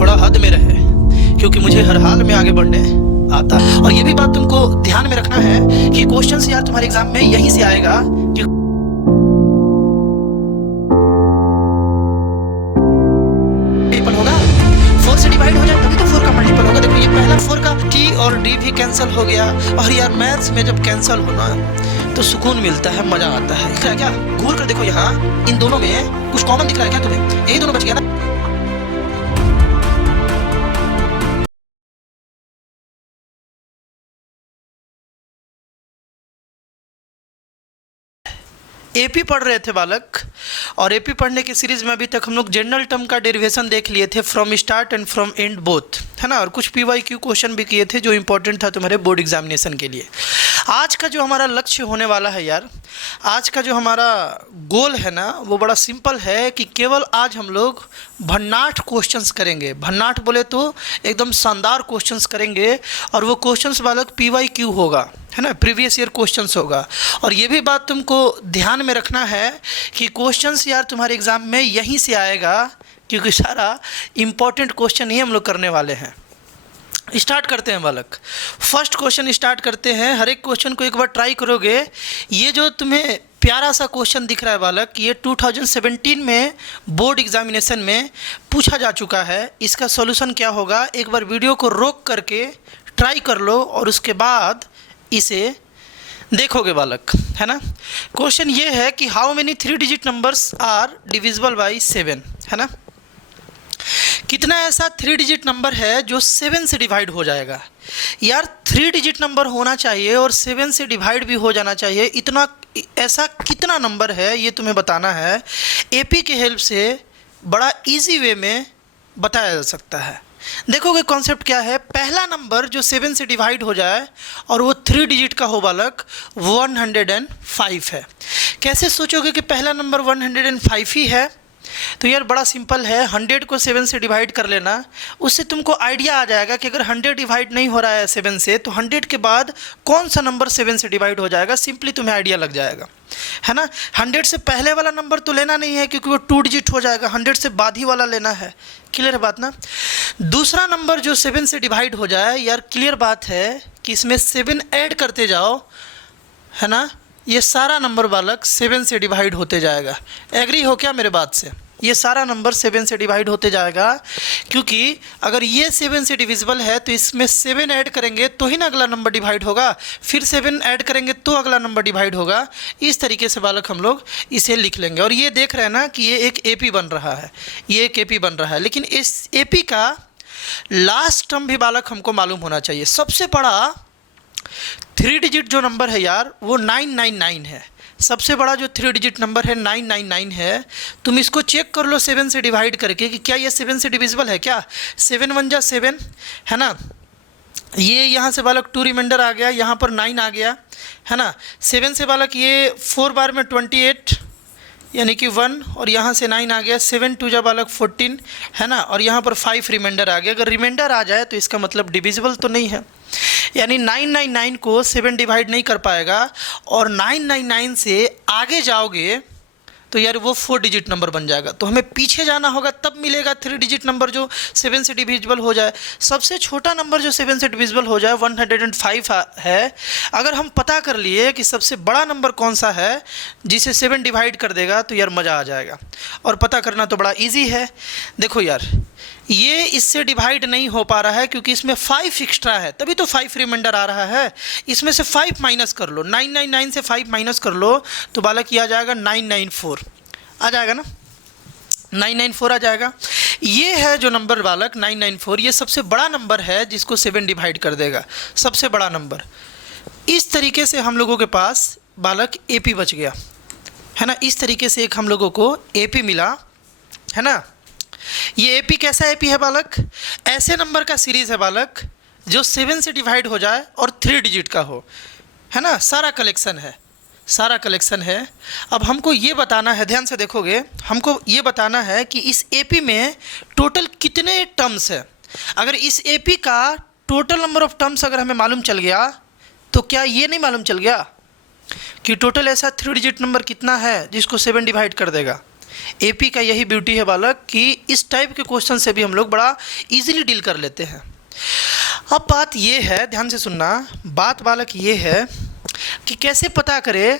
थोड़ा हद में रहे, क्योंकि मुझे हर हाल में आगे बढ़ने आता। और ये भी बात तुमको ध्यान में रखना है कि क्वेश्चंस यार तुम्हारे एग्जाम में यहीं से आएगा कि मल्टीपल होगा, 4 से डिवाइड हो जाए तभी तो 4 का मल्टीपल होगा। देखो ये पहला 4 का टी और डी भी कैंसिल हो गया। और यार मैथ्स में जब कैंसिल होना तो सुकून मिलता है, मजा आता है। क्या क्या घूर कर देखो, यहाँ इन दोनों में कुछ कॉमन दिख रहा है क्या तुम्हें? यही दोनों बच गया ना। एपी पढ़ रहे थे बालक, और एपी पढ़ने की सीरीज में अभी तक हम लोग जनरल टर्म का डेरिवेशन देख लिए थे, from start and from and both, है ना। और कुछ पीवाईक्यू क्वेश्चन भी किए थे जो इंपॉर्टेंट था तुम्हारे बोर्ड एग्जामिनेशन के लिए। आज का जो हमारा लक्ष्य होने वाला है यार, आज का जो हमारा गोल है ना, वो बड़ा सिंपल है कि केवल आज हम लोग भन्नाट क्वेश्चंस करेंगे। भन्नाट बोले तो एकदम शानदार क्वेश्चंस करेंगे, और वो क्वेश्चंस बालक पीवाईक्यू होगा, है ना, प्रीवियस ईयर क्वेश्चंस होगा। और ये भी बात तुमको ध्यान में रखना है कि क्वेश्चंस यार तुम्हारे एग्ज़ाम में यहीं से आएगा, क्योंकि सारा इम्पॉर्टेंट क्वेश्चन ही हम लोग करने वाले हैं। स्टार्ट करते हैं बालक, फर्स्ट क्वेश्चन स्टार्ट करते हैं। हर एक क्वेश्चन को एक बार ट्राई करोगे। ये जो तुम्हें प्यारा सा क्वेश्चन दिख रहा है बालक, ये 2017 में बोर्ड एग्जामिनेशन में पूछा जा चुका है। इसका सॉल्यूशन क्या होगा, एक बार वीडियो को रोक करके ट्राई कर लो और उसके बाद इसे देखोगे बालक, है ना। क्वेश्चन ये है कि how many 3 digit numbers are divisible by 7, है ना। कितना ऐसा 3 डिजिट नंबर है जो 7 से डिवाइड हो जाएगा। यार 3 डिजिट नंबर होना चाहिए और 7 से डिवाइड भी हो जाना चाहिए। इतना ऐसा कितना नंबर है ये तुम्हें बताना है। एपी के हेल्प से बड़ा इजी वे में बताया जा सकता है। देखोगे कॉन्सेप्ट क्या है। पहला नंबर जो 7 से डिवाइड हो जाए और वो 3 डिजिट का हो बालक, 105 है। कैसे सोचोगे कि पहला नंबर 105 ही है? तो यार बड़ा सिंपल है, 100 को 7 से डिवाइड कर लेना। उससे तुमको आइडिया आ जाएगा कि अगर 100 डिवाइड नहीं हो रहा है 7 से, तो 100 के बाद कौन सा नंबर 7 से डिवाइड हो जाएगा। सिंपली तुम्हें आइडिया लग जाएगा, है ना। 100 से पहले वाला नंबर तो लेना नहीं है, क्योंकि वो 2 डिजिट हो जाएगा। 100 से बाद ही वाला लेना है। क्लियर है बात ना। दूसरा नंबर जो 7 से डिवाइड हो जाए, यार क्लियर बात है कि इसमें 7 ऐड करते जाओ, है ना। ये सारा नंबर बालक 7 से डिवाइड होते जाएगा। एग्री हो क्या मेरे बात से? ये सारा नंबर 7 से डिवाइड होते जाएगा, क्योंकि अगर ये 7 से डिविजिबल है तो इसमें 7 ऐड करेंगे तो ही ना अगला नंबर डिवाइड होगा, फिर 7 ऐड करेंगे तो अगला नंबर डिवाइड होगा। इस तरीके से बालक हम लोग इसे लिख लेंगे। और ये देख रहे हैं ना कि ये एक एपी बन रहा है, ये एक एपी बन रहा है। लेकिन इस एपी का लास्ट टर्म भी बालक हमको मालूम होना चाहिए। सबसे बड़ा 3 डिजिट जो नंबर है यार, वो 999 है। सबसे बड़ा जो 3 डिजिट नंबर है 999 है। तुम इसको चेक कर लो 7 से डिवाइड करके कि क्या ये 7 से डिविजिबल है क्या। 7 1 जा 7, है ना। ये यहाँ से बालक 2 रिमाइंडर आ गया, यहाँ पर 9 आ गया, है ना। 7 से बालक ये 4 बार में 28 यानी कि 1, और यहाँ से 9 आ गया। 7 2 जा बालक 14, है ना। और यहाँ पर 5 रिमाइंडर आ गया। अगर रिमाइंडर आ जाए तो इसका मतलब डिविजिबल तो नहीं है, यानी 999 को 7 डिवाइड नहीं कर पाएगा। और 999 से आगे जाओगे तो यार वो 4 डिजिट नंबर बन जाएगा। तो हमें पीछे जाना होगा, तब मिलेगा 3 डिजिट नंबर जो 7 से डिविजिबल हो जाए। सबसे छोटा नंबर जो 7 से डिविजिबल हो जाए 105 है। अगर हम पता कर लिए कि सबसे बड़ा नंबर कौन सा है जिसे 7 डिवाइड कर देगा, तो यार मज़ा आ जाएगा। और पता करना तो बड़ा ईजी है। देखो यार, ये इससे डिवाइड नहीं हो पा रहा है क्योंकि इसमें 5 एक्स्ट्रा है, तभी तो 5 रिमाइंडर आ रहा है। इसमें से 5 माइनस कर लो, 999 से 5 माइनस कर लो तो बालक ये आ जाएगा 994 आ जाएगा ना, 994 आ जाएगा। ये है जो नंबर बालक 994, ये सबसे बड़ा नंबर है जिसको 7 डिवाइड कर देगा, सबसे बड़ा नंबर। इस तरीके से हम लोगों के पास बालक एपी बच गया, है ना। इस तरीके से एक हम लोगों को एपी मिला, है ना। ये एपी कैसा एपी है बालक? ऐसे नंबर का सीरीज़ है बालक जो 7 से डिवाइड हो जाए और 3 डिजिट का हो, है ना। सारा कलेक्शन है, सारा कलेक्शन है। अब हमको ये बताना है, ध्यान से देखोगे, हमको ये बताना है कि इस एपी में टोटल कितने टर्म्स है। अगर इस एपी का टोटल नंबर ऑफ टर्म्स अगर हमें मालूम चल गया, तो क्या ये नहीं मालूम चल गया कि टोटल ऐसा 3 डिजिट नंबर कितना है जिसको 7 डिवाइड कर देगा। एपी का यही ब्यूटी है बालक कि इस टाइप के क्वेश्चन से भी हम लोग बड़ा इजीली डील कर लेते हैं। अब बात ये है, ध्यान से सुनना, बात बालक ये है कि कैसे पता करें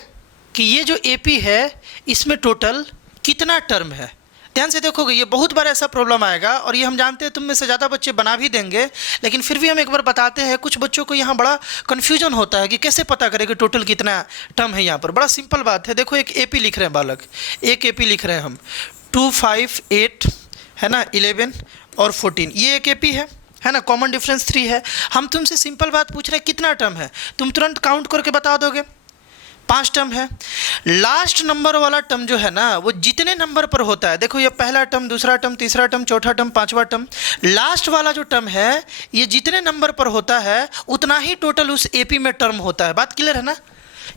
कि ये जो एपी है इसमें टोटल कितना टर्म है। ध्यान से देखोगे, ये बहुत बार ऐसा प्रॉब्लम आएगा और ये हम जानते हैं तुम में से ज़्यादा बच्चे बना भी देंगे, लेकिन फिर भी हम एक बार बताते हैं। कुछ बच्चों को यहाँ बड़ा कन्फ्यूजन होता है कि कैसे पता करें कि टोटल कितना टर्म है। यहाँ पर बड़ा सिंपल बात है, देखो एक एपी लिख रहे हैं बालक, एक एपी लिख रहे हैं हम 2, 5, 8 है ना, 11 और 14, ये एक एपी है ना, कॉमन डिफरेंस 3 है। हम तुमसे सिंपल बात पूछ रहे हैं कितना टर्म है, तुम तुरंत काउंट करके बता दोगे, 5 टर्म है। लास्ट नंबर वाला टर्म जो है ना वो जितने नंबर पर होता है, देखो ये पहला टर्म, दूसरा टर्म, तीसरा टर्म, चौथा टर्म, पांचवा टर्म, लास्ट वाला जो टर्म है ये जितने नंबर पर होता है उतना ही टोटल उस एपी में टर्म होता है। बात क्लियर है ना।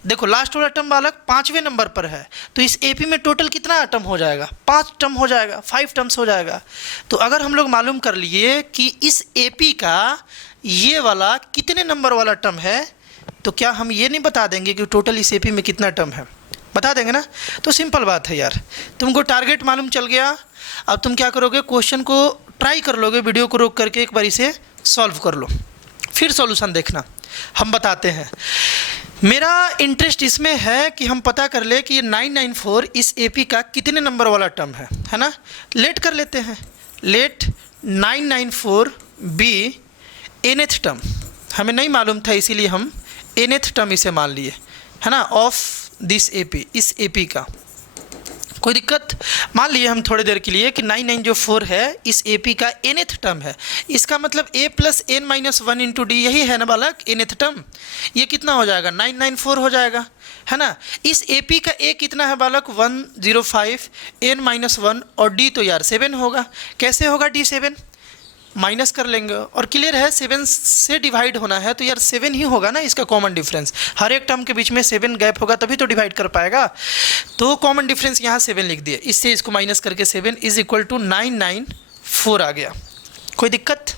देखो लास्ट वाला टर्म बालक 5वें नंबर पर है, तो इस एपी में टोटल कितना टर्म हो जाएगा, 5 टर्म हो जाएगा, 5 टर्म्स हो जाएगा। तो अगर हम लोग मालूम कर लिए कि इस एपी का ये वाला कितने नंबर वाला टर्म है, तो क्या हम ये नहीं बता देंगे कि टोटल इस एपी में कितना टर्म है, बता देंगे ना। तो सिंपल बात है यार, तुमको टारगेट मालूम चल गया। अब तुम क्या करोगे, क्वेश्चन को ट्राई कर लोगे, वीडियो को रोक करके एक बार इसे सॉल्व कर लो, फिर सॉल्यूशन देखना, हम बताते हैं। मेरा इंटरेस्ट इसमें है कि हम पता कर ले कि ये 994 इस एपी का कितने नंबर वाला टर्म है ना। लेट कर लेते हैं, लेट 994 बी nth टर्म, हमें नहीं मालूम था इसीलिए हम nth टर्म इसे मान लिए, है ना, ऑफ दिस एपी, इस एपी का। कोई दिक्कत, मान लिए हम थोड़ी देर के लिए कि 994 है इस एपी का nth टर्म है। इसका मतलब a plus n minus 1 into D, यही है ना बालक nth टर्म। ये कितना हो जाएगा, 994 हो जाएगा, है ना। इस एपी का a कितना है बालक, 105, n माइनस 1 और d तो यार 7 होगा। कैसे होगा d 7, माइनस कर लेंगे और क्लियर है 7 से डिवाइड होना है तो यार 7 ही होगा ना इसका कॉमन डिफरेंस। हर एक टर्म के बीच में 7 गैप होगा तभी तो डिवाइड कर पाएगा। तो कॉमन डिफरेंस यहाँ 7 लिख दिया, इससे इसको माइनस करके 7 इज इक्वल टू 994 आ गया। कोई दिक्कत,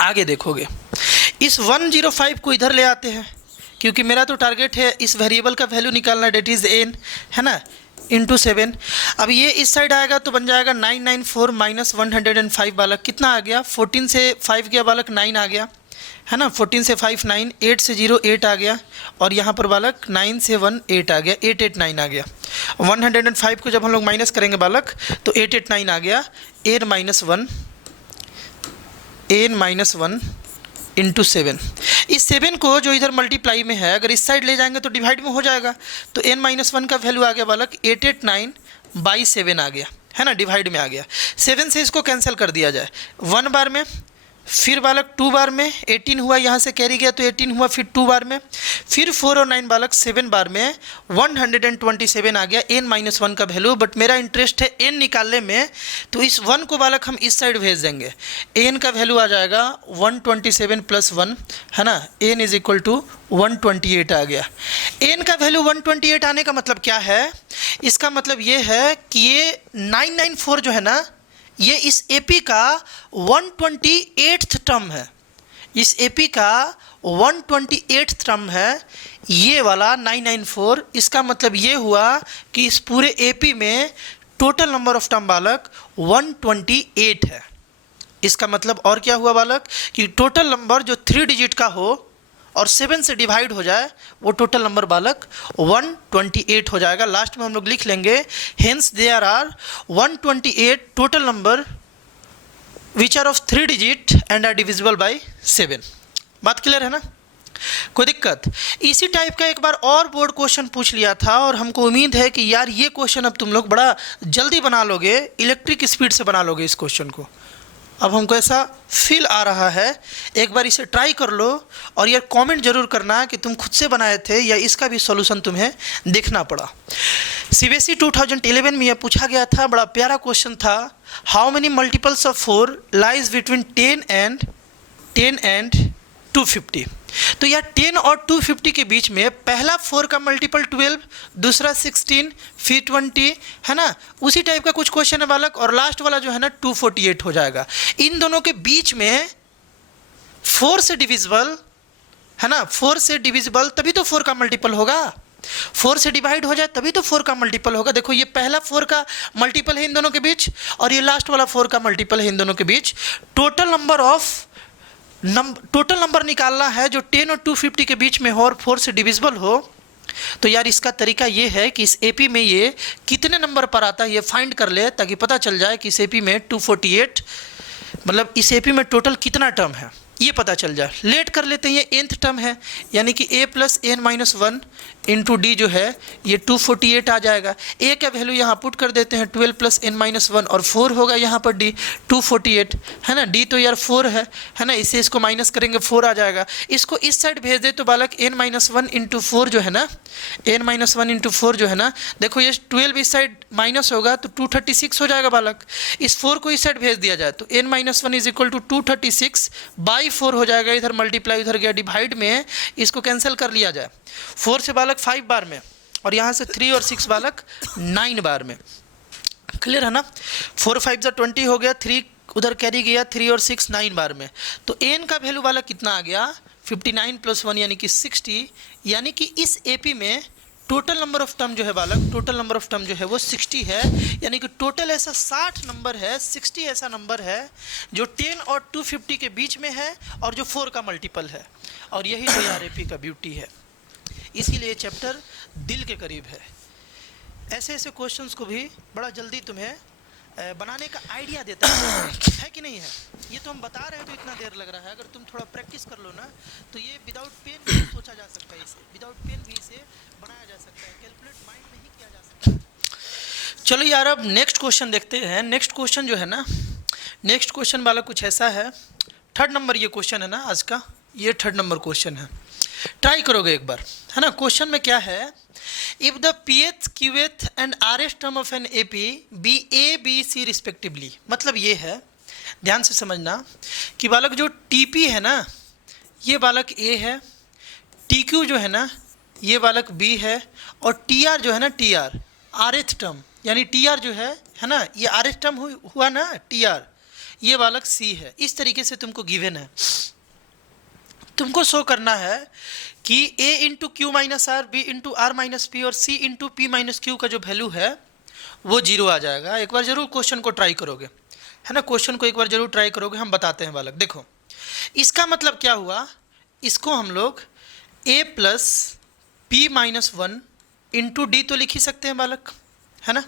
आगे देखोगे इस 105 को इधर ले आते हैं, क्योंकि मेरा तो टारगेट है इस वेरिएबल का वैल्यू निकालना, डेट इज़ n, है ना, इंटू 7। अब ये इस साइड आएगा तो बन जाएगा 994 माइनस 105 बालक, कितना आ गया, 14 से 5 गया बालक 9 आ गया, है ना, 14 से 5 9, 8 से 0 8 आ गया, और यहाँ पर बालक 9 से 1 8 आ गया, 889 आ गया। 105 को जब हम लोग माइनस करेंगे बालक तो 889 आ गया, n माइनस 1 इंटू 7। इस 7 को जो इधर मल्टीप्लाई में है अगर इस साइड ले जाएंगे तो डिवाइड में हो जाएगा, तो n माइनस 1 का वैल्यू आ गया बालक 889/7 आ गया, है ना, डिवाइड में आ गया। 7 से इसको कैंसिल कर दिया जाए, 1 बार में, फिर बालक 2 बार में, 18 हुआ, यहाँ से कैरी गया तो 18 हुआ, फिर 2 बार में, फिर 4 और 9 बालक 7 बार में 127 आ गया n माइनस 1 का वैल्यू। बट मेरा इंटरेस्ट है n निकालने में, तो इस 1 को बालक हम इस साइड भेज देंगे, n का वैल्यू आ जाएगा 127 प्लस 1, है ना, n इज इक्वल टू 128 आ गया। n का वैल्यू 128 आने का मतलब क्या है, इसका मतलब ये है कि ये 994 जो है ना ये इस एपी का 128th टर्म है, इस एपी का 128th टर्म है ये वाला 994। इसका मतलब ये हुआ कि इस पूरे एपी में टोटल नंबर ऑफ टर्म बालक 128 है। इसका मतलब और क्या हुआ बालक कि टोटल नंबर जो 3 डिजिट का हो और 7 से डिवाइड हो जाए वो टोटल नंबर बालक 128 हो जाएगा। लास्ट में हम लोग लिख लेंगे hence there are 128 total number which are of 3 digit and are divisible by 7। बात क्लियर है ना, कोई दिक्कत। इसी टाइप का एक बार और बोर्ड क्वेश्चन पूछ लिया था और हमको उम्मीद है कि यार ये क्वेश्चन अब तुम लोग बड़ा जल्दी बना लोगे, इलेक्ट्रिक स्पीड से बना लोगे इस क्वेश्चन को। अब हमको ऐसा फील आ रहा है, एक बार इसे ट्राई कर लो और यार कमेंट जरूर करना कि तुम खुद से बनाए थे या इसका भी सॉल्यूशन तुम्हें देखना पड़ा। सीबीएसई 2011 में यह पूछा गया था, बड़ा प्यारा क्वेश्चन था, how many multiples of 4 lies between 10 and 250। तो यार 10 और 250 के बीच में पहला 4 का मल्टीपल 12, दूसरा 16, फिर 20, है ना, उसी टाइप का कुछ क्वेश्चन है बालक। और लास्ट वाला जो है ना 248 हो जाएगा। इन दोनों के बीच में 4 से डिविजिबल, है ना, 4 से डिविजिबल तभी तो 4 का मल्टीपल होगा, 4 से डिवाइड हो जाए तभी तो 4 का मल्टीपल होगा। देखो ये पहला 4 का मल्टीपल है इन दोनों के बीच, और ये लास्ट वाला 4 का मल्टीपल है इन दोनों के बीच। टोटल नंबर निकालना है जो 10 और 250 के बीच में हो और 4 से डिविजिबल हो। तो यार इसका तरीका ये है कि इस एपी में ये कितने नंबर पर आता है ये फाइंड कर ले, ताकि पता चल जाए कि इस एपी में 248 मतलब इस एपी में टोटल कितना टर्म है ये पता चल जाए। लेट कर लेते हैं, ये nth टर्म है, यानी कि a plus n minus 1 into d जो है ये 248 आ जाएगा। a का वैल्यू यहाँ पुट कर देते हैं 12 प्लस n माइनस 1 और 4 होगा यहाँ पर d 248 है ना। d तो यार 4 है ना, इसे इसको माइनस करेंगे 4 आ जाएगा। इसको इस साइड भेज दे तो बालक n माइनस 1 इंटू 4 जो है ना, n माइनस 1 इंटू 4 जो है ना, देखो ये 12 इस साइड माइनस होगा तो 236 हो जाएगा बालक। इस 4 को इस साइड भेज दिया जाए तो n minus 1 is equal to 236 by 4 हो जाएगा। इधर मल्टीप्लाई उधर गया डिवाइड में, इसको कैंसिल कर लिया जाए। 4 से बालक 5 बार में, और यहाँ से 3 और 6 बालक 9 बार में। क्लियर है ना। 4 5 जा 20 हो गया, 3 उधर कैरी गया, 3 और 6 9 बार में। तो n का वैल्यू वाला कितना आ गया 59 प्लस 1 यानी कि 60। यानी कि इस एपी में टोटल नंबर ऑफ टर्म जो है बालक, टोटल नंबर ऑफ टर्म जो है वो 60 है। यानी कि टोटल ऐसा 60 नंबर है, 60 ऐसा नंबर है जो 10 और 250 के बीच में है और जो 4 का मल्टीपल है। और यही तो यार एपी का ब्यूटी है, इसीलिए चैप्टर दिल के करीब है। ऐसे ऐसे क्वेश्चंस को भी बड़ा जल्दी तुम्हें बनाने का आइडिया देता है कि नहीं है। ये तो हम बता रहे हैं तो इतना देर लग रहा है, अगर तुम थोड़ा प्रैक्टिस कर लो ना तो ये विदाउट पेन भी सोचा जा सकता है, इसे विदाउट पेन भी इसे बनाया जा सकता है, कैलकुलेट माइंड में ही किया जा सकता है। चलो यार अब नेक्स्ट क्वेश्चन देखते हैं। नेक्स्ट क्वेश्चन जो है ना, नेक्स्ट क्वेश्चन वाला कुछ ऐसा है, 3rd नंबर ये क्वेश्चन है ना आज का, ये 3rd नंबर क्वेश्चन है। ट्राई करोगे एक बार है ना। क्वेश्चन में क्या है, if the pth qth and rth term of an AP be a b c respectively. मतलब ये है, ध्यान से समझना कि बालक जो टीपी है ना ये बालक ए है, टीक्यू जो है ना ये बालक बी है, और टीआर जो है ना टीआर rth टर्म यानी टीआर जो है ना ये rth टर्म हुआ ना टीआर, ये बालक सी है। इस तरीके से तुमको गिवन है, तुमको शो करना है कि a into q minus r, b into r minus p और c into p minus q का जो वैल्यू है वो 0 आ जाएगा। एक बार जरूर क्वेश्चन को ट्राई करोगे है ना, क्वेश्चन को एक बार जरूर ट्राई करोगे, हम बताते हैं बालक। देखो इसका मतलब क्या हुआ, इसको हम लोग a plus P minus 1 into D तो लिख ही सकते हैं बालक है ना।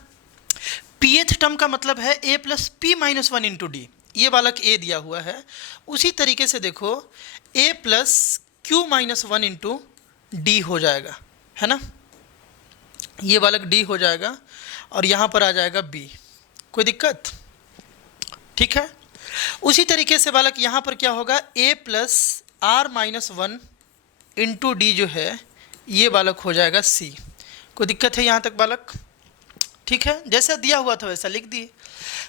pth टर्म का मतलब है a plus P minus 1 into d, ये बालक a दिया हुआ है। उसी तरीके से देखो a plus Q minus 1 into D हो जाएगा है ना, ये बालक d हो जाएगा और यहाँ पर आ जाएगा b। कोई दिक्कत, ठीक है। उसी तरीके से बालक यहाँ पर क्या होगा, a plus are minus 1 into d जो है ये बालक हो जाएगा c। कोई दिक्कत है यहाँ तक बालक, ठीक है। जैसा दिया हुआ था वैसा लिख दिए।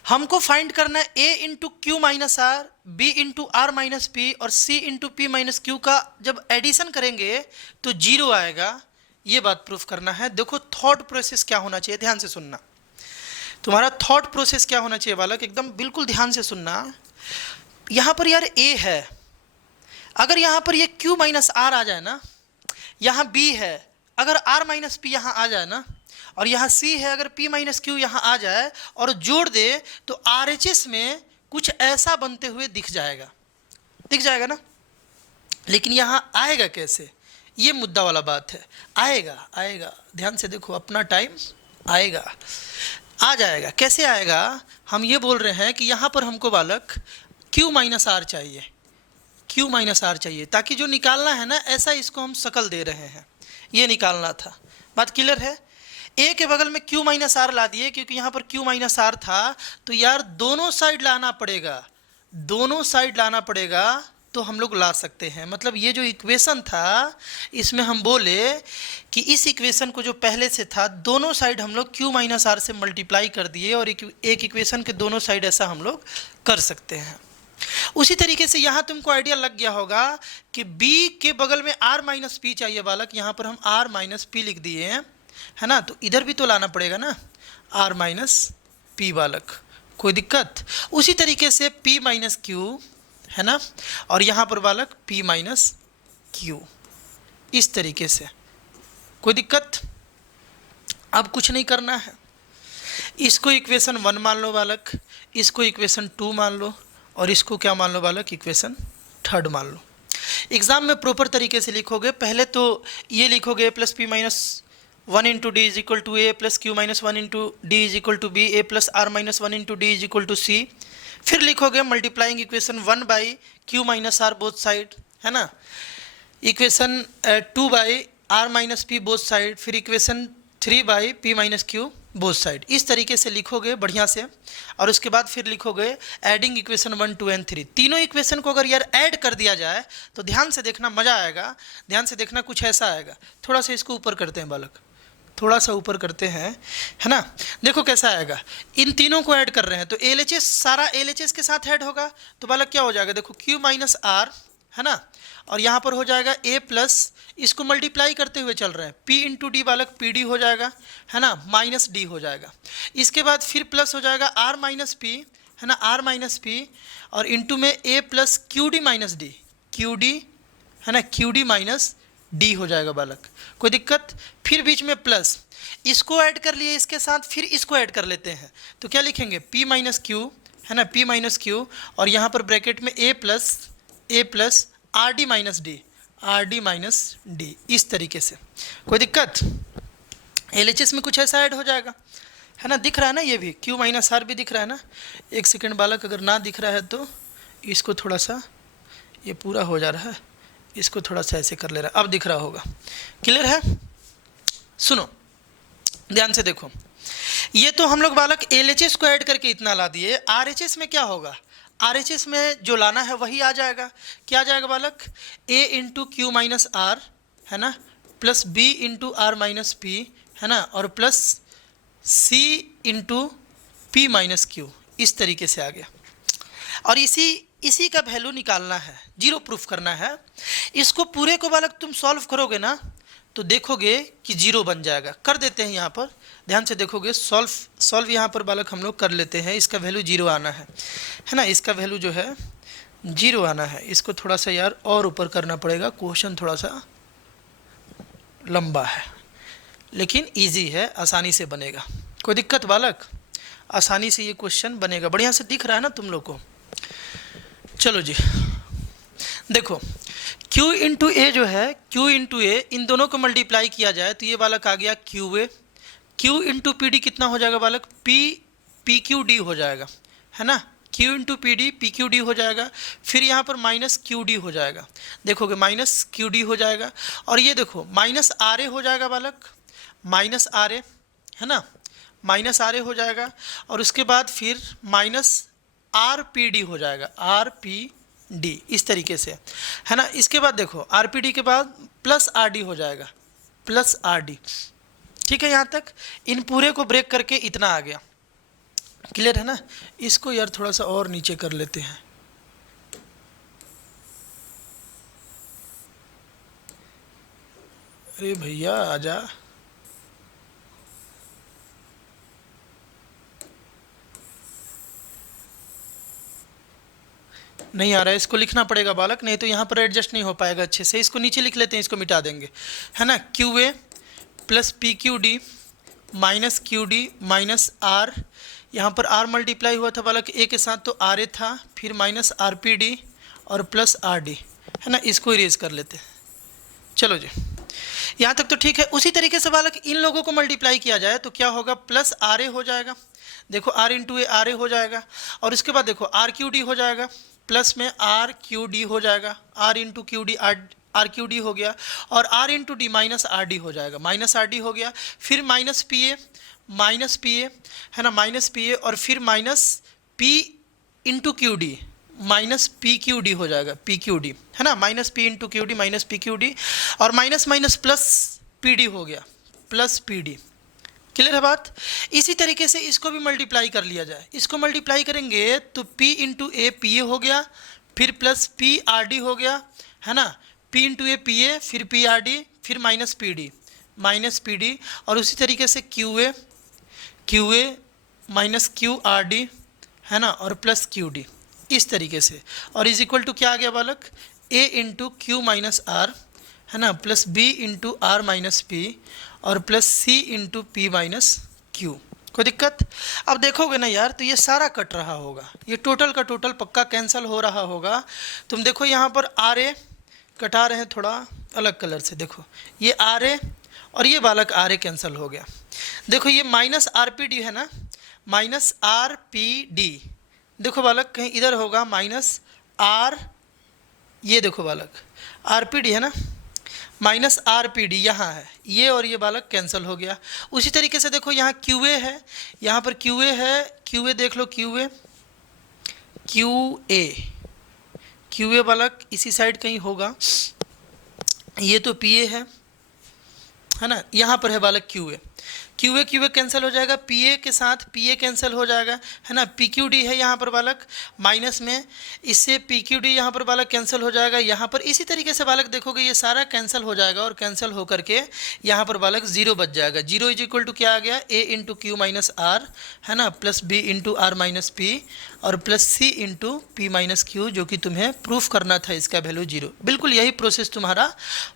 हमको फाइंड करना है a into q minus r, b into r minus p और c into p minus q का जब एडिशन करेंगे तो 0 आएगा, ये बात प्रूफ करना है। देखो थॉट प्रोसेस क्या होना चाहिए, ध्यान से सुनना। तुम्हारा थॉट प्रोसेस क्या होना चाहिए बालक, एकदम बिल्कुल ध्यान से सुनना। यहाँ पर यार a है, अगर यहाँ पर ये q माइनस आर आ जाए ना, यहाँ b है, अगर r माइनस पी यहाँ आ जाए ना, और यहाँ c है, अगर p माइनस क्यू यहाँ आ जाए और जोड़ दे तो RHS में कुछ ऐसा बनते हुए दिख जाएगा ना। लेकिन यहाँ आएगा कैसे, ये मुद्दा वाला बात है। आएगा ध्यान से देखो, अपना टाइम आएगा, आ जाएगा। कैसे आएगा, हम ये बोल रहे हैं कि यहाँ पर हमको बालक q माइनस आर चाहिए, q माइनस आर चाहिए, ताकि जो निकालना है ना ऐसा इसको हम शक्ल दे रहे हैं, ये निकालना था। बात क्लियर है। a के बगल में q माइनस आर ला दिए, क्योंकि यहाँ पर q माइनस आर था तो यार दोनों साइड लाना पड़ेगा, तो हम लोग ला सकते हैं। मतलब ये जो इक्वेशन था इसमें हम बोले कि इस इक्वेशन को जो पहले से था दोनों साइड हम लोग q माइनस आर से मल्टीप्लाई कर दिए और एक इक्वेशन के दोनों साइड ऐसा हम लोग कर सकते हैं। उसी तरीके से यहाँ तुमको आइडिया लग गया होगा कि b के बगल में r माइनस पी चाहिए बालक, यहाँ पर हम r माइनस पी लिख दिए हैं है ना, तो इधर भी तो लाना पड़ेगा ना r माइनस पी बालक। कोई दिक्कत। उसी तरीके से p माइनस क्यू है ना, और यहाँ पर बालक p माइनस क्यू, इस तरीके से कोई दिक्कत? अब कुछ नहीं करना है, इसको इक्वेशन 1 मान लो बालक, इसको इक्वेशन 2 मान लो, और इसको क्या मान लो बालक, इक्वेशन 3 मान लो। एग्जाम में प्रॉपर तरीके से लिखोगे, पहले तो ये लिखोगे plus P minus 1 into D is equal to A plus Q minus 1 into D is equal to B, A plus are minus 1 into D is equal to C. फिर लिखोगे multiplying equation 1 by Q minus R both side, है ना, equation 2 by R minus P both side, फिर equation 3 by P minus Q both side. इस तरीके से लिखोगे बढ़िया से, और उसके बाद फिर लिखोगे एडिंग इक्वेशन 1, 2 एंड 3। तीनों इक्वेशन को अगर यार ऐड कर दिया जाए तो ध्यान से देखना, मज़ा आएगा। ध्यान से देखना, कुछ ऐसा आएगा। थोड़ा सा इसको ऊपर करते हैं बालक, थोड़ा सा ऊपर करते हैं, है ना। देखो कैसा आएगा, इन तीनों को ऐड कर रहे हैं तो LHS, सारा LHS के साथ ऐड होगा तो बालक क्या हो जाएगा, देखो Q माइनस आर, है ना, और यहाँ पर हो जाएगा A प्लस, इसको मल्टीप्लाई करते हुए चल रहे हैं, P इंटू डी बालक PD हो जाएगा, है ना, माइनस D हो जाएगा। इसके बाद फिर प्लस हो जाएगा R माइनस P, है ना, R माइनस P, और इंटू में A plus QD minus D, QD, है ना, QD माइनस D हो जाएगा बालक। कोई दिक्कत? फिर बीच में प्लस, इसको ऐड कर लिए इसके साथ, फिर इसको ऐड कर लेते हैं तो क्या लिखेंगे, P माइनस Q, है ना, P माइनस Q, और यहाँ पर ब्रैकेट में A plus RD minus D, RD minus D, इस तरीके से। कोई दिक्कत? LHS में कुछ ऐसा ऐड हो जाएगा, है ना, दिख रहा है ना, ये भी Q माइनस R भी दिख रहा है ना। एक सेकेंड बालक, अगर ना दिख रहा है तो इसको थोड़ा सा, ये पूरा हो जा रहा है, इसको थोड़ा सा ऐसे कर ले रहा है, अब दिख रहा होगा। क्लियर है? सुनो ध्यान से देखो, ये तो हम लोग बालक LHS को ऐड करके इतना ला दिए। RHS में क्या होगा, RHS में जो लाना है वही आ जाएगा। क्या आ जाएगा बालक, A into q minus r, है ना, plus B into r minus p, है ना, और plus C into p minus q, इस तरीके से आ गया। और इसी का वैल्यू निकालना है, जीरो प्रूफ करना है। इसको पूरे को बालक तुम सॉल्व करोगे ना तो देखोगे कि जीरो बन जाएगा। कर देते हैं यहाँ पर, ध्यान से देखोगे, सॉल्व यहाँ पर बालक हम लोग कर लेते हैं। इसका वैल्यू जीरो आना है ना, इसका वैल्यू जो है जीरो आना है। इसको थोड़ा सा यार और ऊपर करना पड़ेगा, क्वेश्चन थोड़ा सा लंबा है लेकिन इजी है, आसानी से बनेगा। कोई दिक्कत बालक? आसानी से ये क्वेश्चन बनेगा। बढ़िया से दिख रहा है ना तुम लोग को? चलो जी देखो, Q इंटू ए जो है, Q इंटू ए, इन दोनों को मल्टीप्लाई किया जाए तो ये बालक आ गया QA। Q into P D कितना हो जाएगा बालक, PQD हो जाएगा, है ना, Q into P D PQD हो जाएगा। फिर यहाँ पर माइनस QD हो जाएगा, देखोगे माइनस QD हो जाएगा। और ये देखो माइनस RA हो जाएगा बालक, माइनस RA, है ना, माइनस RA हो जाएगा। और उसके बाद फिर माइनस RPD हो जाएगा, RPD, इस तरीके से, है ना। इसके बाद देखो RPD के बाद प्लस RD हो जाएगा, प्लस RD। ठीक है, यहाँ तक इन पूरे को ब्रेक करके इतना आ गया। क्लियर है ना? इसको यार थोड़ा सा और नीचे कर लेते हैं। अरे भैया आजा, नहीं आ रहा है, इसको लिखना पड़ेगा बालक, नहीं तो यहाँ पर एडजस्ट नहीं हो पाएगा अच्छे से। इसको नीचे लिख लेते हैं, इसको मिटा देंगे, है ना। QA plus PQD minus QD minus R, यहाँ पर R मल्टीप्लाई हुआ था बालक A के साथ तो RA था, फिर माइनस RPD और प्लस RD, है ना। इसको इरेज कर लेते हैं। चलो जी, यहाँ तक तो ठीक है। उसी तरीके से बालक इन लोगों को मल्टीप्लाई किया जाए तो क्या होगा, प्लस RA हो जाएगा, देखो R इंटू ए RA हो जाएगा। और इसके बाद देखो RQD हो जाएगा, प्लस में RQD हो जाएगा, R इंटू QD RQD हो गया, और R into D minus RD हो जाएगा, माइनस RD हो गया। फिर माइनस PA, है ना, माइनस PA, और फिर minus P into QD minus PQD हो जाएगा, PQD, है ना, minus P into QD minus PQD, और माइनस माइनस प्लस PD हो गया, प्लस PD। क्लियर है बात? इसी तरीके से इसको भी मल्टीप्लाई कर लिया जाए। इसको मल्टीप्लाई करेंगे तो P इंटू ए PA हो गया, फिर प्लस PRD हो गया, है ना, P इंटू ए PA, फिर PRD, फिर माइनस PD, और उसी तरीके से QA माइनस QRD, है ना, और प्लस QD, इस तरीके से। और इज इक्वल टू क्या आ गया बालक, A into q minus R, है ना, plus b into r minus p और plus c into p minus q. कोई दिक्कत? अब देखोगे ना यार तो ये सारा कट रहा होगा, ये टोटल का टोटल पक्का कैंसिल हो रहा होगा। तुम देखो यहाँ पर आर ए कटा रहे हैं थोड़ा अलग कलर से, देखो ये आर ए और ये बालक आर ए कैंसिल हो गया। देखो ये माइनस आर पी डी है ना, माइनस आर पी डी, देखो बालक कहीं इधर होगा माइनस आर, ये देखो बालक आर पी डी है ना, माइनस आर पी डी यहाँ है, ये और ये बालक कैंसिल हो गया। उसी तरीके से देखो यहाँ क्यू ए है, यहाँ पर क्यू ए है, क्यू ए देख लो, Q A, Q A, Q A बालक इसी साइड कहीं होगा, ये तो पी ए है ना, यहाँ पर है बालक Q A, Q A cancel हो जाएगा, पी ए के साथ पी ए कैंसिल हो जाएगा, है ना, पी क्यू डी है यहाँ पर बालक माइनस में, इससे पी क्यू डी यहाँ पर बालक कैंसिल हो जाएगा यहाँ पर। इसी तरीके से बालक देखोगे ये सारा कैंसिल हो जाएगा और कैंसिल हो करके यहाँ पर बालक जीरो बच जाएगा। जीरो इज इक्वल टू क्या आ गया, a into q minus r, है ना, plus b into r minus p और plus c into p minus q, जो कि तुम्हें प्रूफ करना था इसका वैल्यू जीरो। बिल्कुल यही प्रोसेस तुम्हारा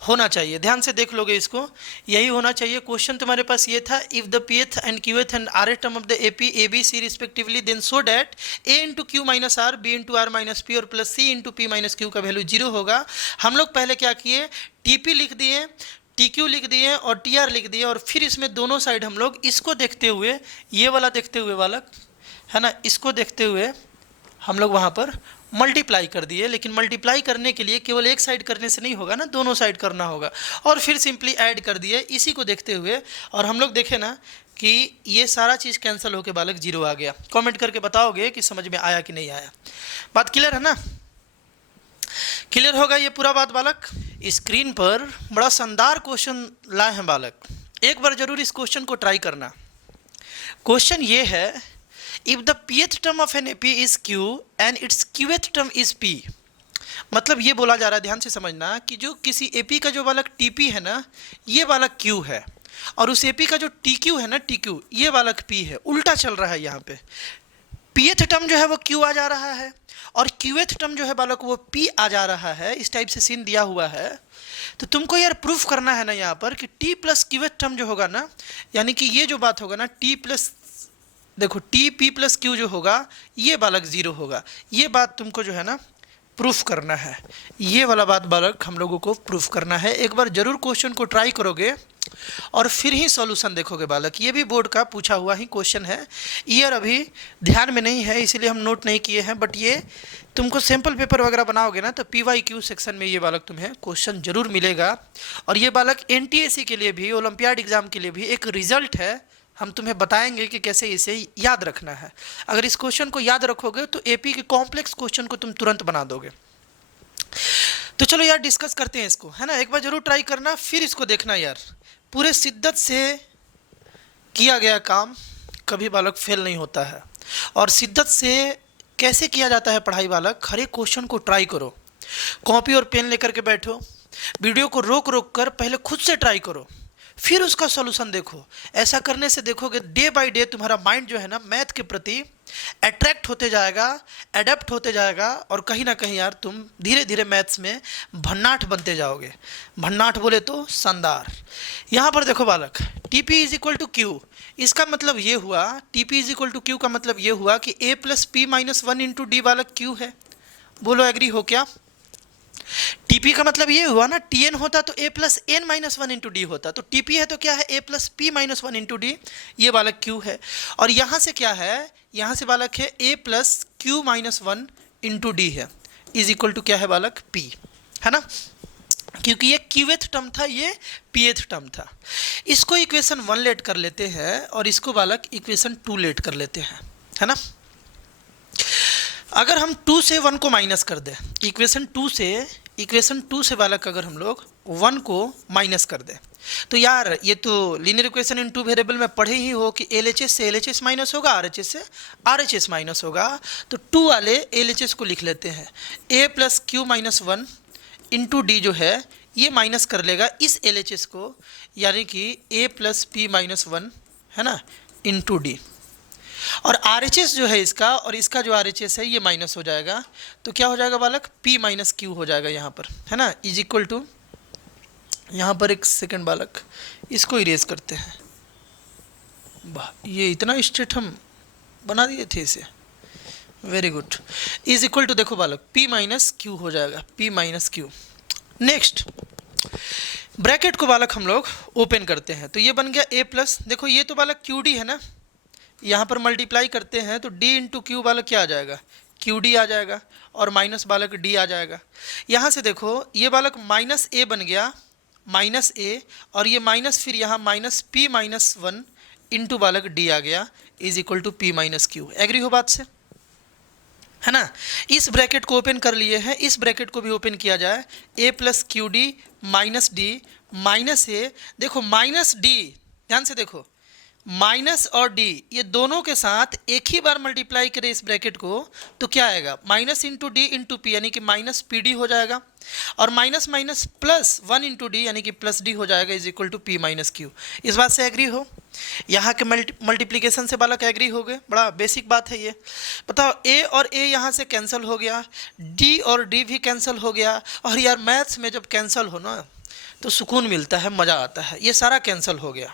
होना चाहिए, ध्यान से देख लोगे इसको, यही होना चाहिए। क्वेश्चन तुम्हारे पास ये था, if the pth and qth and rth term of the AP ABC respectively, then so that a into q minus r, b into r minus p और plus c into p minus q का value zero होगा। हम लोग पहले क्या किए, TP लिख दिए, TQ लिख दिए और TR लिख दिए और फिर इसमें दोनों साइड हम लोग इसको देखते हुए, ये वाला देखते हुए बालक, है ना, इसको देखते हुए हम लोग वहाँ पर मल्टीप्लाई कर दिए। लेकिन मल्टीप्लाई करने के लिए केवल एक साइड करने से नहीं होगा ना, दोनों साइड करना होगा और फिर सिंपली ऐड कर दिए इसी को देखते हुए। और हम लोग देखें ना कि ये सारा चीज़ कैंसिल होकर बालक जीरो आ गया। कमेंट करके बताओगे कि समझ में आया कि नहीं आया। बात क्लियर है ना, क्लियर होगा ये पूरा बात बालक। स्क्रीन पर बड़ा शानदार क्वेश्चन लाए हैं बालक, एक बार जरूर इस क्वेश्चन को ट्राई करना। क्वेश्चन ये है, if the pth term of an AP is q and its qth term is p, मतलब ये बोला जा रहा है, ध्यान से समझना, कि जो किसी AP का जो बालक TP है ना, ये बालक Q है और उस AP का जो TQ है ना, TQ, ये बालक P है। उल्टा चल रहा है, यहाँ पे pth टर्म जो है वो Q आ जा रहा है और qth टर्म जो है बालक वो P आ जा रहा है। इस टाइप से सीन दिया हुआ है। तो तुमको यार प्रूफ करना है ना यहाँ पर कि T प्लस qth टर्म जो होगा ना, यानी कि ये जो बात होगा ना, T प्लस, देखो टी पी प्लस क्यू जो होगा ये बालक जीरो होगा। ये बात तुमको जो है ना प्रूफ करना है, ये वाला बात बालक हम लोगों को प्रूफ करना है। एक बार जरूर क्वेश्चन को ट्राई करोगे और फिर ही सॉल्यूशन देखोगे बालक। ये भी बोर्ड का पूछा हुआ ही क्वेश्चन है, ईयर अभी ध्यान में नहीं है इसलिए हम नोट नहीं किए हैं, बट ये तुमको सैम्पल पेपर वगैरह बनाओगे ना तो PYQ सेक्शन में ये बालक तुम्हें क्वेश्चन जरूर मिलेगा। और ये बालक NTSC के लिए भी, ओलंपियाड एग्जाम के लिए भी एक रिजल्ट है। हम तुम्हें बताएंगे कि कैसे इसे याद रखना है। अगर इस क्वेश्चन को याद रखोगे तो AP के कॉम्प्लेक्स क्वेश्चन को तुम तुरंत बना दोगे। तो चलो यार डिस्कस करते हैं इसको, है ना। एक बार जरूर ट्राई करना, फिर इसको देखना यार। पूरे शिद्दत से किया गया काम कभी बालक फेल नहीं होता है। और शिद्दत से कैसे किया जाता है पढ़ाई बालक, हर एक क्वेश्चन को ट्राई करो, कॉपी और पेन लेकर के बैठो, वीडियो को रोक रोक कर पहले खुद से ट्राई करो, फिर उसका सॉल्यूशन देखो। ऐसा करने से देखोगे डे बाय डे तुम्हारा माइंड जो है ना मैथ के प्रति अट्रैक्ट होते जाएगा, एडेप्ट होते जाएगा और कहीं ना कहीं यार तुम धीरे धीरे मैथ्स में भन्नाट बनते जाओगे। भन्नाट बोले तो शानदार। यहाँ पर देखो बालक, TP is equal to q, इसका मतलब ये हुआ, TP is equal to q का मतलब ये हुआ कि A plus P minus one into d बालक क्यू है। बोलो एग्री हो क्या? TP का मतलब ये हुआ ना, TN होता तो A plus n minus one into d होता, तो TP है तो क्या है, A plus P minus one into d, ये बालक Q है। और यहाँ से क्या है, यहाँ से बालक है A plus Q minus one into d है, इज इक्वल टू क्या है बालक, P, है ना। क्योंकि ये qth टर्म था, ये pth टर्म था। इसको इक्वेशन 1 लेट कर लेते हैं और इसको बालक इक्वेशन 2 लेट कर लेते हैं, है ना। अगर हम 2 से 1 को माइनस कर दें, इक्वेशन 2 से बालक अगर हम लोग 1 को माइनस कर दें, तो यार ये तो लीनियर इक्वेशन इन 2 वेरिएबल में पढ़े ही हो कि LHS से LHS माइनस होगा, RHS से RHS माइनस होगा। तो 2 वाले LHS को लिख लेते हैं, A plus Q minus one into d जो है ये माइनस कर लेगा इस LHS को, यानी कि A plus P minus one, है ना, इंटू डी। और RHS जो है इसका और इसका जो RHS है ये माइनस हो जाएगा, तो क्या हो जाएगा बालक, P माइनस क्यू हो जाएगा यहाँ पर, है ना, इज इक्वल टू यहाँ पर एक सेकंड बालक, इसको इरेज करते हैं। वाह, ये इतना स्ट्रेट हम बना दिए थे इसे, very good. Is equal to, देखो बालक, p माइनस क्यू हो जाएगा, p minus q. Next bracket को बालक हम लोग ओपन करते हैं, तो ये बन गया a प्लस, देखो ये तो बालक क्यू डी है ना, यहाँ पर मल्टीप्लाई करते हैं तो d इंटू क्यू बालक क्या आ जाएगा, क्यू डी आ जाएगा, और माइनस बालक d आ जाएगा। यहाँ से देखो ये बालक माइनस a बन गया, माइनस a, और ये माइनस फिर यहाँ minus p minus one into बालक d आ गया, is equal to p minus q. Agree हो बात से, है ना। इस ब्रैकेट को ओपन कर लिए हैं, इस ब्रैकेट को भी ओपन किया जाए, a plus Q D minus D minus A, देखो माइनस डी, ध्यान से देखो, माइनस और डी ये दोनों के साथ एक ही बार मल्टीप्लाई करें इस ब्रैकेट को, तो क्या आएगा, minus into d into p, यानी कि माइनस पी डी हो जाएगा, और minus minus plus one into d, यानी कि प्लस डी हो जाएगा, is equal to p minus q. इस बात से एग्री हो, यहाँ के मल्टीप्लिकेशन से बालक एग्री हो गए, बड़ा बेसिक बात है ये। बताओ, ए और ए यहाँ से कैंसिल हो गया, डी और डी भी कैंसिल हो गया, और यार मैथ्स में जब कैंसिल हो ना तो सुकून मिलता है, मज़ा आता है। ये सारा कैंसिल हो गया,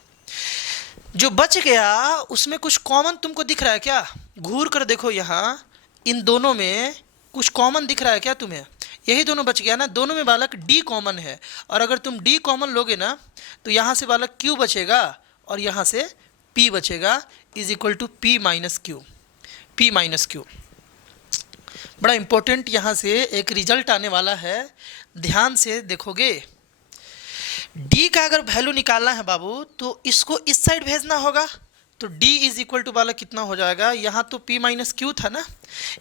जो बच गया उसमें कुछ कॉमन तुमको दिख रहा है क्या, घूर कर देखो यहाँ, इन दोनों में कुछ कॉमन दिख रहा है क्या तुम्हें, यही दोनों बच गया ना, दोनों में बालक d कॉमन है, और अगर तुम d कॉमन लोगे ना तो यहाँ से बालक q बचेगा और यहाँ से p बचेगा, is equal to p minus q, p minus q. बड़ा इंपॉर्टेंट यहाँ से एक रिजल्ट आने वाला है, ध्यान से देखोगे। d का अगर वैल्यू निकालना है बाबू तो इसको इस साइड भेजना होगा, तो d इज इक्वल टू बालक कितना हो जाएगा, यहाँ तो p माइनस क्यू था ना,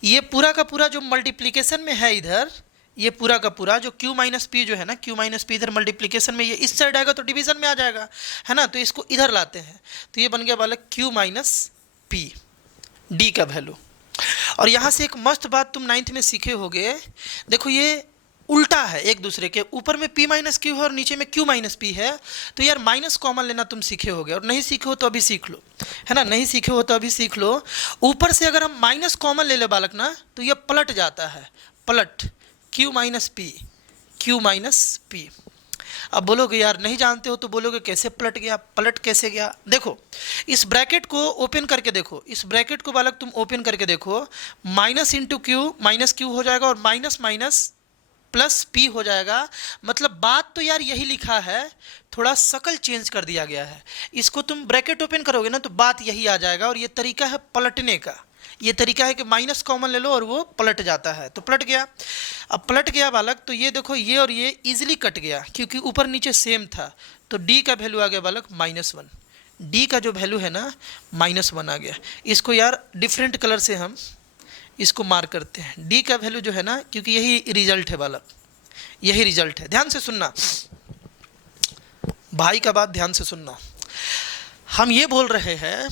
ये पूरा का पूरा जो मल्टीप्लिकेशन में है इधर, ये पूरा का पूरा जो q माइनस पी जो है ना, q माइनस पी इधर मल्टीप्लिकेशन में, ये इस साइड आएगा तो डिवीजन में आ जाएगा, है ना, तो इसको इधर लाते हैं, तो ये बन गया बालक q माइनस पी, d का वैल्यू। और यहाँ से एक मस्त बात तुम 9th में सीखे होगे, देखो ये उल्टा है एक दूसरे के, ऊपर में p माइनस क्यू है और नीचे में q माइनस पी है, तो यार माइनस कॉमन लेना तुम सीखे होगे, और नहीं सीखे हो तो अभी सीख लो, है ना, नहीं सीखे हो तो अभी सीख लो। ऊपर से अगर हम माइनस कॉमन ले ले बालक ना तो ये पलट जाता है, पलट q minus P, q minus P. अब बोलोगे यार नहीं जानते हो, तो बोलोगे कैसे पलट गया, पलट कैसे गया, देखो इस ब्रैकेट को ओपन करके देखो, इस ब्रैकेट को बालक तुम ओपन करके देखो, minus into q minus q हो जाएगा, और माइनस माइनस प्लस p हो जाएगा, मतलब बात तो यार यही लिखा है, थोड़ा शकल चेंज कर दिया गया है। इसको तुम ब्रैकेट ओपन करोगे ना तो बात यही आ जाएगा, और ये तरीका है पलटने का, ये तरीका है कि माइनस कॉमन ले लो और वो पलट जाता है, तो पलट गया। अब पलट गया बालक, तो ये देखो ये और ये इजीली कट गया, क्योंकि ऊपर नीचे सेम था, तो d का वैल्यू आ गया बालक माइनस वन, d का जो वैल्यू है ना माइनस वन आ गया। इसको यार डिफरेंट कलर से हम इसको मार्क करते हैं, d का वैल्यू जो है ना, क्योंकि यही रिजल्ट है बालक, यही रिजल्ट है। ध्यान से सुनना भाई का बात, ध्यान से सुनना। हम ये बोल रहे हैं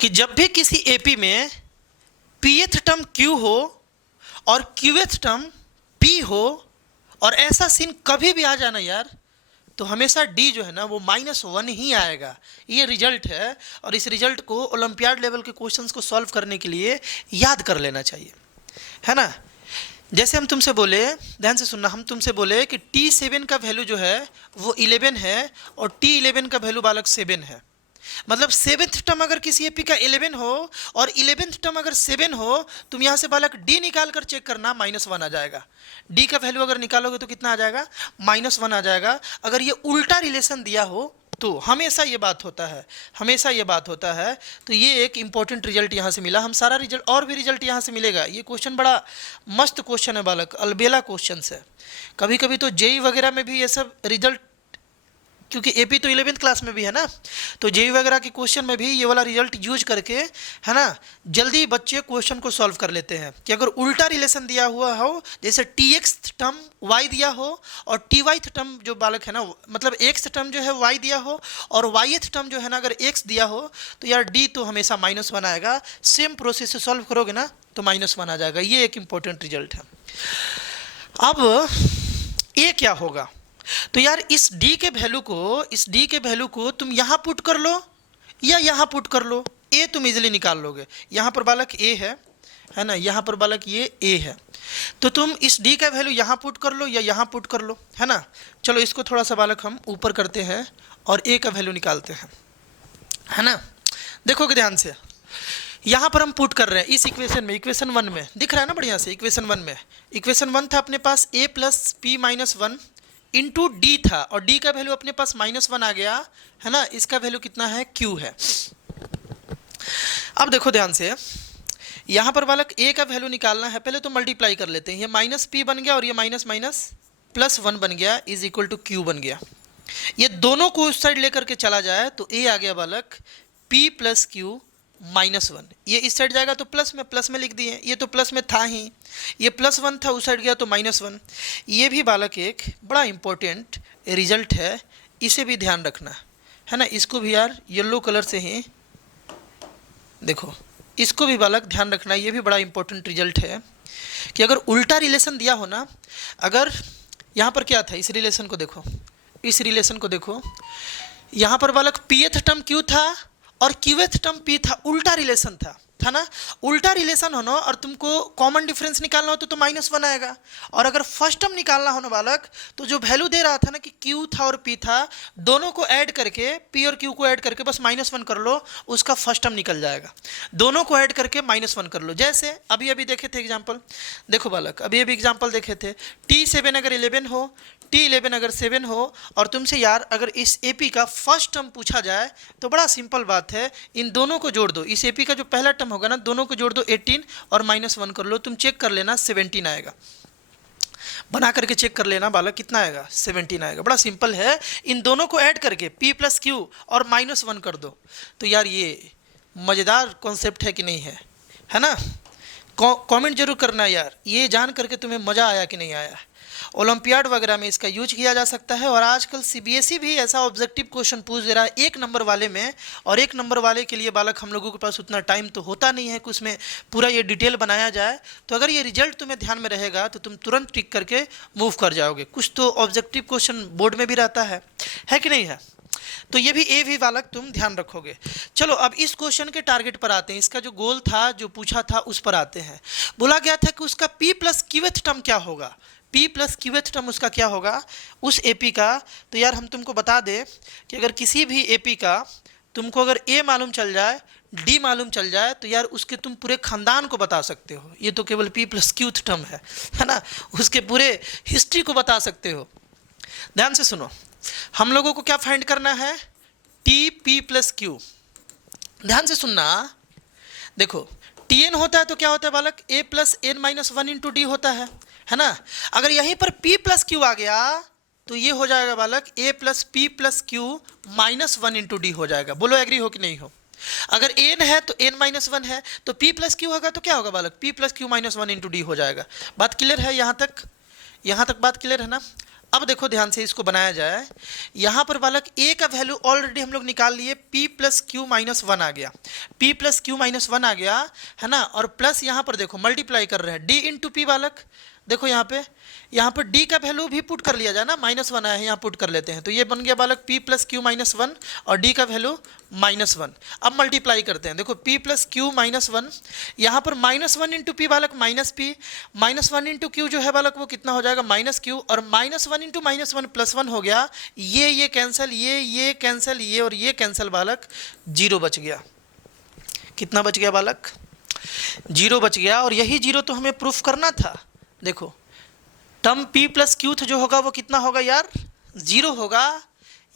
कि जब भी किसी एपी में pth टर्म q हो और qth टर्म p हो, और ऐसा सीन कभी भी आ जाना यार, तो हमेशा d जो है ना वो -1 ही आएगा। ये रिजल्ट है, और इस रिजल्ट को ओलंपियाड लेवल के क्वेश्चंस को सॉल्व करने के लिए याद कर लेना चाहिए, है ना। जैसे हम तुमसे बोले, ध्यान से सुनना, हम तुमसे बोले कि t7 का वैल्यू जो है वो 11 है, और t11 का वैल्यू बालक 7 है, मतलब 7th टर्म अगर किसी एपी का 11 हो और 11th टर्म अगर 7 हो, तुम यहाँ से बालक d निकाल कर चेक करना, -1 आ जाएगा। d का वैल्यू अगर निकालोगे तो कितना आ जाएगा, -1 आ जाएगा। अगर ये उल्टा रिलेशन दिया हो तो हमेशा ये बात होता है, हमेशा ये बात होता है। तो ये एक इंपॉर्टेंट रिजल्ट यहाँ से मिला, हम सारा रिजल्ट और भी रिजल्ट यहाँ से मिलेगा। ये क्वेश्चन बड़ा मस्त क्वेश्चन है बालक, अलबेला क्वेश्चन है। कभी कभी तो जेई वगैरह में भी ये सब रिजल्ट, क्योंकि एपी तो 11th क्लास में भी है ना, तो जेई वगैरह के क्वेश्चन में भी ये वाला रिजल्ट यूज करके, है ना, जल्दी बच्चे क्वेश्चन को सॉल्व कर लेते हैं। कि अगर उल्टा रिलेशन दिया हुआ हो, जैसे टीएक्स टर्म वाई दिया हो और टी वाई टर्म जो बालक है ना, मतलब एक्स टर्म जो है वाई दिया हो और वाईथ टर्म जो है ना अगर एक्स दिया हो, तो यार डी तो हमेशा -1 आएगा। सेम प्रोसेस से सॉल्व करोगे ना तो -1 आ जाएगा। ये एक इंपॉर्टेंट रिजल्ट है। अब ये क्या होगा, तो यार इस d के वैल्यू को तुम यहाँ पुट कर लो या यहाँ पुट कर लो, a तुम इजीली निकाल लोगे। यहाँ पर बालक a है, है ना, यहाँ पर बालक ये ए है, तो तुम इस डी का वैल्यू यहाँ पुट कर लो या यहाँ पुट कर लो, है ना। चलो इसको थोड़ा सा बालक हम ऊपर करते हैं और ए का वैल्यू निकालते हैं, है ना। देखोगे ध्यान से, यहाँ पर हम पुट कर रहे हैं इस इक्वेशन में, इक्वेशन 1 में दिख रहा है ना बढ़िया से। इक्वेशन 1 में, इक्वेशन 1 था अपने पास a plus P minus 1 into D था, और डी का वैल्यू अपने पास -1 आ गया, है ना। इसका वैल्यू कितना है, q है। अब देखो ध्यान से, यहाँ पर बालक a का वैल्यू निकालना है, पहले तो मल्टीप्लाई कर लेते हैं। ये माइनस पी बन गया और ये माइनस माइनस प्लस 1 बन गया, इज इक्वल टू q बन गया। ये दोनों को उस साइड लेकर के चला जाए तो a आ गया बालक p प्लस q -1। ये इस साइड जाएगा तो प्लस में लिख दिए, ये तो प्लस में था ही, ये +1 था, उस साइड गया तो -1। ये भी बालक एक बड़ा इंपॉर्टेंट रिजल्ट है, इसे भी ध्यान रखना, है ना। इसको भी यार येलो कलर से ही देखो, इसको भी बालक ध्यान रखना। ये भी बड़ा इंपॉर्टेंट रिजल्ट है कि अगर उल्टा रिलेशन दिया हो ना, अगर यहाँ पर क्या था, इस रिलेशन को देखो, इस रिलेशन को देखो, यहाँ पर बालक pth टर्म q था और qth टर्म p था, उल्टा रिलेशन था ना। उल्टा रिलेशन हो ना और तुमको कॉमन डिफरेंस निकालना हो तो -1 आएगा, और अगर फर्स्ट टर्म निकालना हो ना बालक, तो जो वैल्यू दे रहा था ना कि q था और p था, दोनों को ऐड करके, p और q को ऐड करके बस -1 कर लो, उसका फर्स्ट टर्म निकल जाएगा। दोनों को ऐड करके -1 कर लो। जैसे अभी अभी देखे थे एग्जाम्पल, देखो बालक अभी अभी एग्जाम्पल देखे थे, t7 अगर 11 हो, t11 अगर 7 हो, और तुमसे यार अगर इस AP का फर्स्ट टर्म पूछा जाए तो बड़ा सिंपल बात है, इन दोनों को जोड़ दो। इस AP का जो पहला टर्म होगा ना, दोनों को जोड़ दो 18 और -1 कर लो, तुम चेक कर लेना 17 आएगा। बना करके चेक कर लेना बालक, कितना आएगा, 17 आएगा। बड़ा सिंपल है, इन दोनों को ऐड करके p प्लस q और -1 कर दो। तो यार ये मज़ेदार कॉन्सेप्ट है कि नहीं है ना। कमेंट जरूर करना यार, ये जान करके तुम्हें मज़ा आया कि नहीं आया। ओलंपियाड वगैरह में इसका यूज किया जा सकता है, और आजकल CBSE भी ऐसा ऑब्जेक्टिव क्वेश्चन पूछ दे रहा है 1 नंबर वाले में, और 1 नंबर वाले के लिए बालक हम लोगों के पास उतना टाइम तो होता नहीं है कि उसमें पूरा ये डिटेल बनाया जाए। तो अगर ये रिजल्ट तुम्हें ध्यान में रहेगा तो तुम तुरंत टिक करके मूव कर जाओगे। कुछ तो ऑब्जेक्टिव क्वेश्चन बोर्ड में भी रहता है कि नहीं है। तो ये भी ए भी बालक तुम ध्यान रखोगे। चलो अब इस क्वेश्चन के टारगेट पर आते हैं, इसका जो गोल था, जो पूछा था, उस पर आते हैं। बोला गया था कि उसका p प्लस qth टर्म क्या होगा, p प्लस qth टर्म उसका क्या होगा उस AP का। तो यार हम तुमको बता दें कि अगर किसी भी AP का तुमको अगर A मालूम चल जाए, D मालूम चल जाए, तो यार उसके तुम पूरे खानदान को बता सकते हो। ये तो केवल p प्लस qth टर्म है ना, उसके पूरे हिस्ट्री को बता सकते हो। ध्यान से सुनो, हम लोगों को क्या फाइंड करना है, tp प्लस q। ध्यान से सुनना, देखो tn होता है तो क्या होता है बालक, a plus n minus 1 into d होता है ना। अगर यहीं पर p प्लस क्यू आ गया तो ये हो जाएगा बालक a plus p plus Q minus 1 into D हो जाएगा। बोलो एग्री हो कि नहीं हो। अगर n है तो n माइनस 1 है, तो p प्लस क्यू होगा तो क्या होगा बालक, p plus Q minus 1 into D हो जाएगा। बात क्लियर है यहाँ तक बात क्लियर है ना। अब देखो ध्यान से इसको बनाया जाए, यहाँ पर बालक a का वैल्यू ऑलरेडी हम लोग निकाल लिए, p प्लस क्यू माइनस 1 आ गया, p प्लस क्यू माइनस 1 आ गया, है ना। और प्लस यहाँ पर देखो मल्टीप्लाई कर रहे हैं d इंटू पी बालक। देखो यहाँ पर d का वैल्यू भी पुट कर लिया जाए ना, -1 आया है, यहाँ पुट कर लेते हैं, तो ये बन गया बालक p प्लस क्यू माइनस 1 और d का वैल्यू -1। अब मल्टीप्लाई करते हैं, देखो p प्लस क्यू माइनस 1, यहाँ पर -1 इंटू पी बालक माइनस p, -1 इंटू क्यू जो है बालक वो कितना हो जाएगा, माइनस क्यू, और -1 इंटू -1 +1 हो गया। ये कैंसिल, ये कैंसिल, ये और ये कैंसिल बालक, 0 बच गया। कितना बच गया बालक, 0 बच गया। और यही 0 तो हमें प्रूफ करना था। देखो टर्म p प्लस क्यूथ जो होगा वो कितना होगा यार, 0 होगा।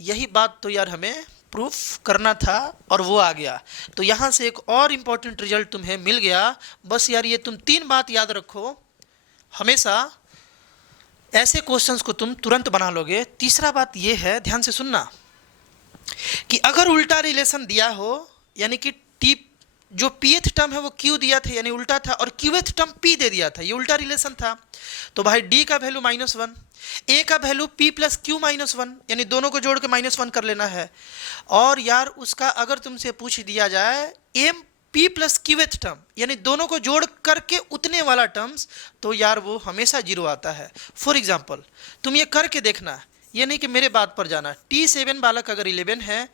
यही बात तो यार हमें प्रूफ करना था और वो आ गया। तो यहाँ से एक और इम्पॉर्टेंट रिजल्ट तुम्हें मिल गया। बस यार ये तुम 3 बात याद रखो, हमेशा ऐसे क्वेश्चंस को तुम तुरंत बना लोगे। तीसरा बात ये है, ध्यान से सुनना, कि अगर उल्टा रिलेशन दिया हो, यानी कि t जो pth टर्म है वो q दिया था यानी उल्टा था, और qth टर्म p दे दिया था, ये उल्टा रिलेशन था, तो भाई d का वैल्यू -1, a का वैल्यू p प्लस क्यू -1, यानी दोनों को जोड़ के -1 कर लेना है। और यार उसका अगर तुमसे पूछ दिया जाए m p plus qth term, यानी दोनों को जोड़ करके उतने वाला टर्म्स, तो यार वो हमेशा 0 आता है। फॉर एग्जाम्पल तुम ये करके देखना, ये नहीं कि मेरे बात पर जाना। t7 बालक अगर 11 है,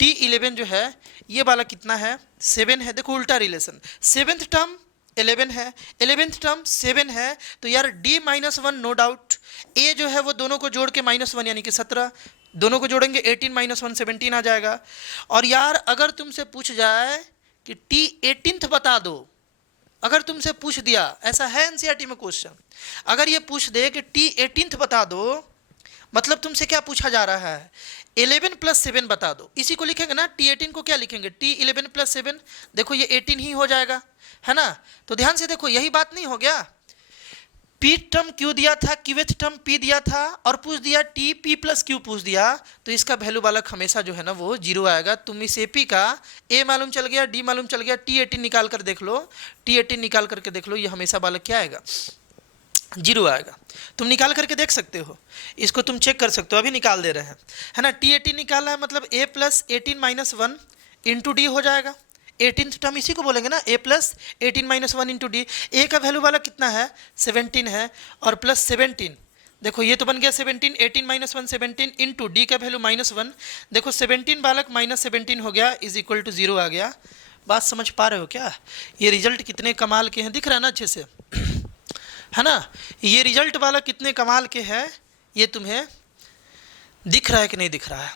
t11 जो है ये वाला कितना है, 7 है। देखो उल्टा रिलेशन, 7th टर्म 11 है, 11th टर्म 7 है, तो यार d -1 नो डाउट, a जो है वो दोनों को जोड़ के -1 यानी कि 17, दोनों को जोड़ेंगे 18 -1 17 आ जाएगा। और यार अगर तुमसे पूछ जाए कि t 18th बता दो, अगर तुमसे पूछ दिया, ऐसा है एनसीईआरटी में क्वेश्चन, अगर ये पूछ दे कि t 18th बता दो, मतलब तुमसे क्या पूछा जा रहा है, 11 + 7 बता दो। इसी को लिखेंगे ना, t 18 को क्या लिखेंगे, t 11 + 7, देखो ये 18 ही हो जाएगा, है ना। तो ध्यान से देखो, यही बात नहीं हो गया, p टर्म q दिया था, qth टर्म p दिया था, और पूछ दिया t p + q पूछ दिया, तो इसका वैल्यू बालक हमेशा जो है ना वो 0 आएगा। तुम इस ap का a मालूम चल गया, d मालूम चल गया, t 18 निकाल कर देख लो, t 18 निकाल करके देख लो, ये हमेशा बालक क्या आएगा, 0 आएगा। तुम निकाल करके देख सकते हो, इसको तुम चेक कर सकते हो, अभी निकाल दे रहे हैं, है ना। t 18 निकालना है, मतलब a + 18 - 1 इंटू डी हो जाएगा। 18th टर्म इसी को बोलेंगे ना, a + 18 - 1 इंटू डी। a का वैल्यू वाला कितना है, 17 है, और प्लस 17, देखो ये तो बन गया 17, 18 - 1 17 इंटू डी का वैल्यू -1, देखो 17 बालक -17 हो गया, इज इक्वल टू 0 आ गया। बात समझ पा रहे हो क्या, ये रिजल्ट कितने कमाल के हैं, दिख रहा है ना अच्छे से, है ना। ये रिजल्ट वाला कितने कमाल के हैं, ये तुम्हें दिख रहा है कि नहीं दिख रहा है,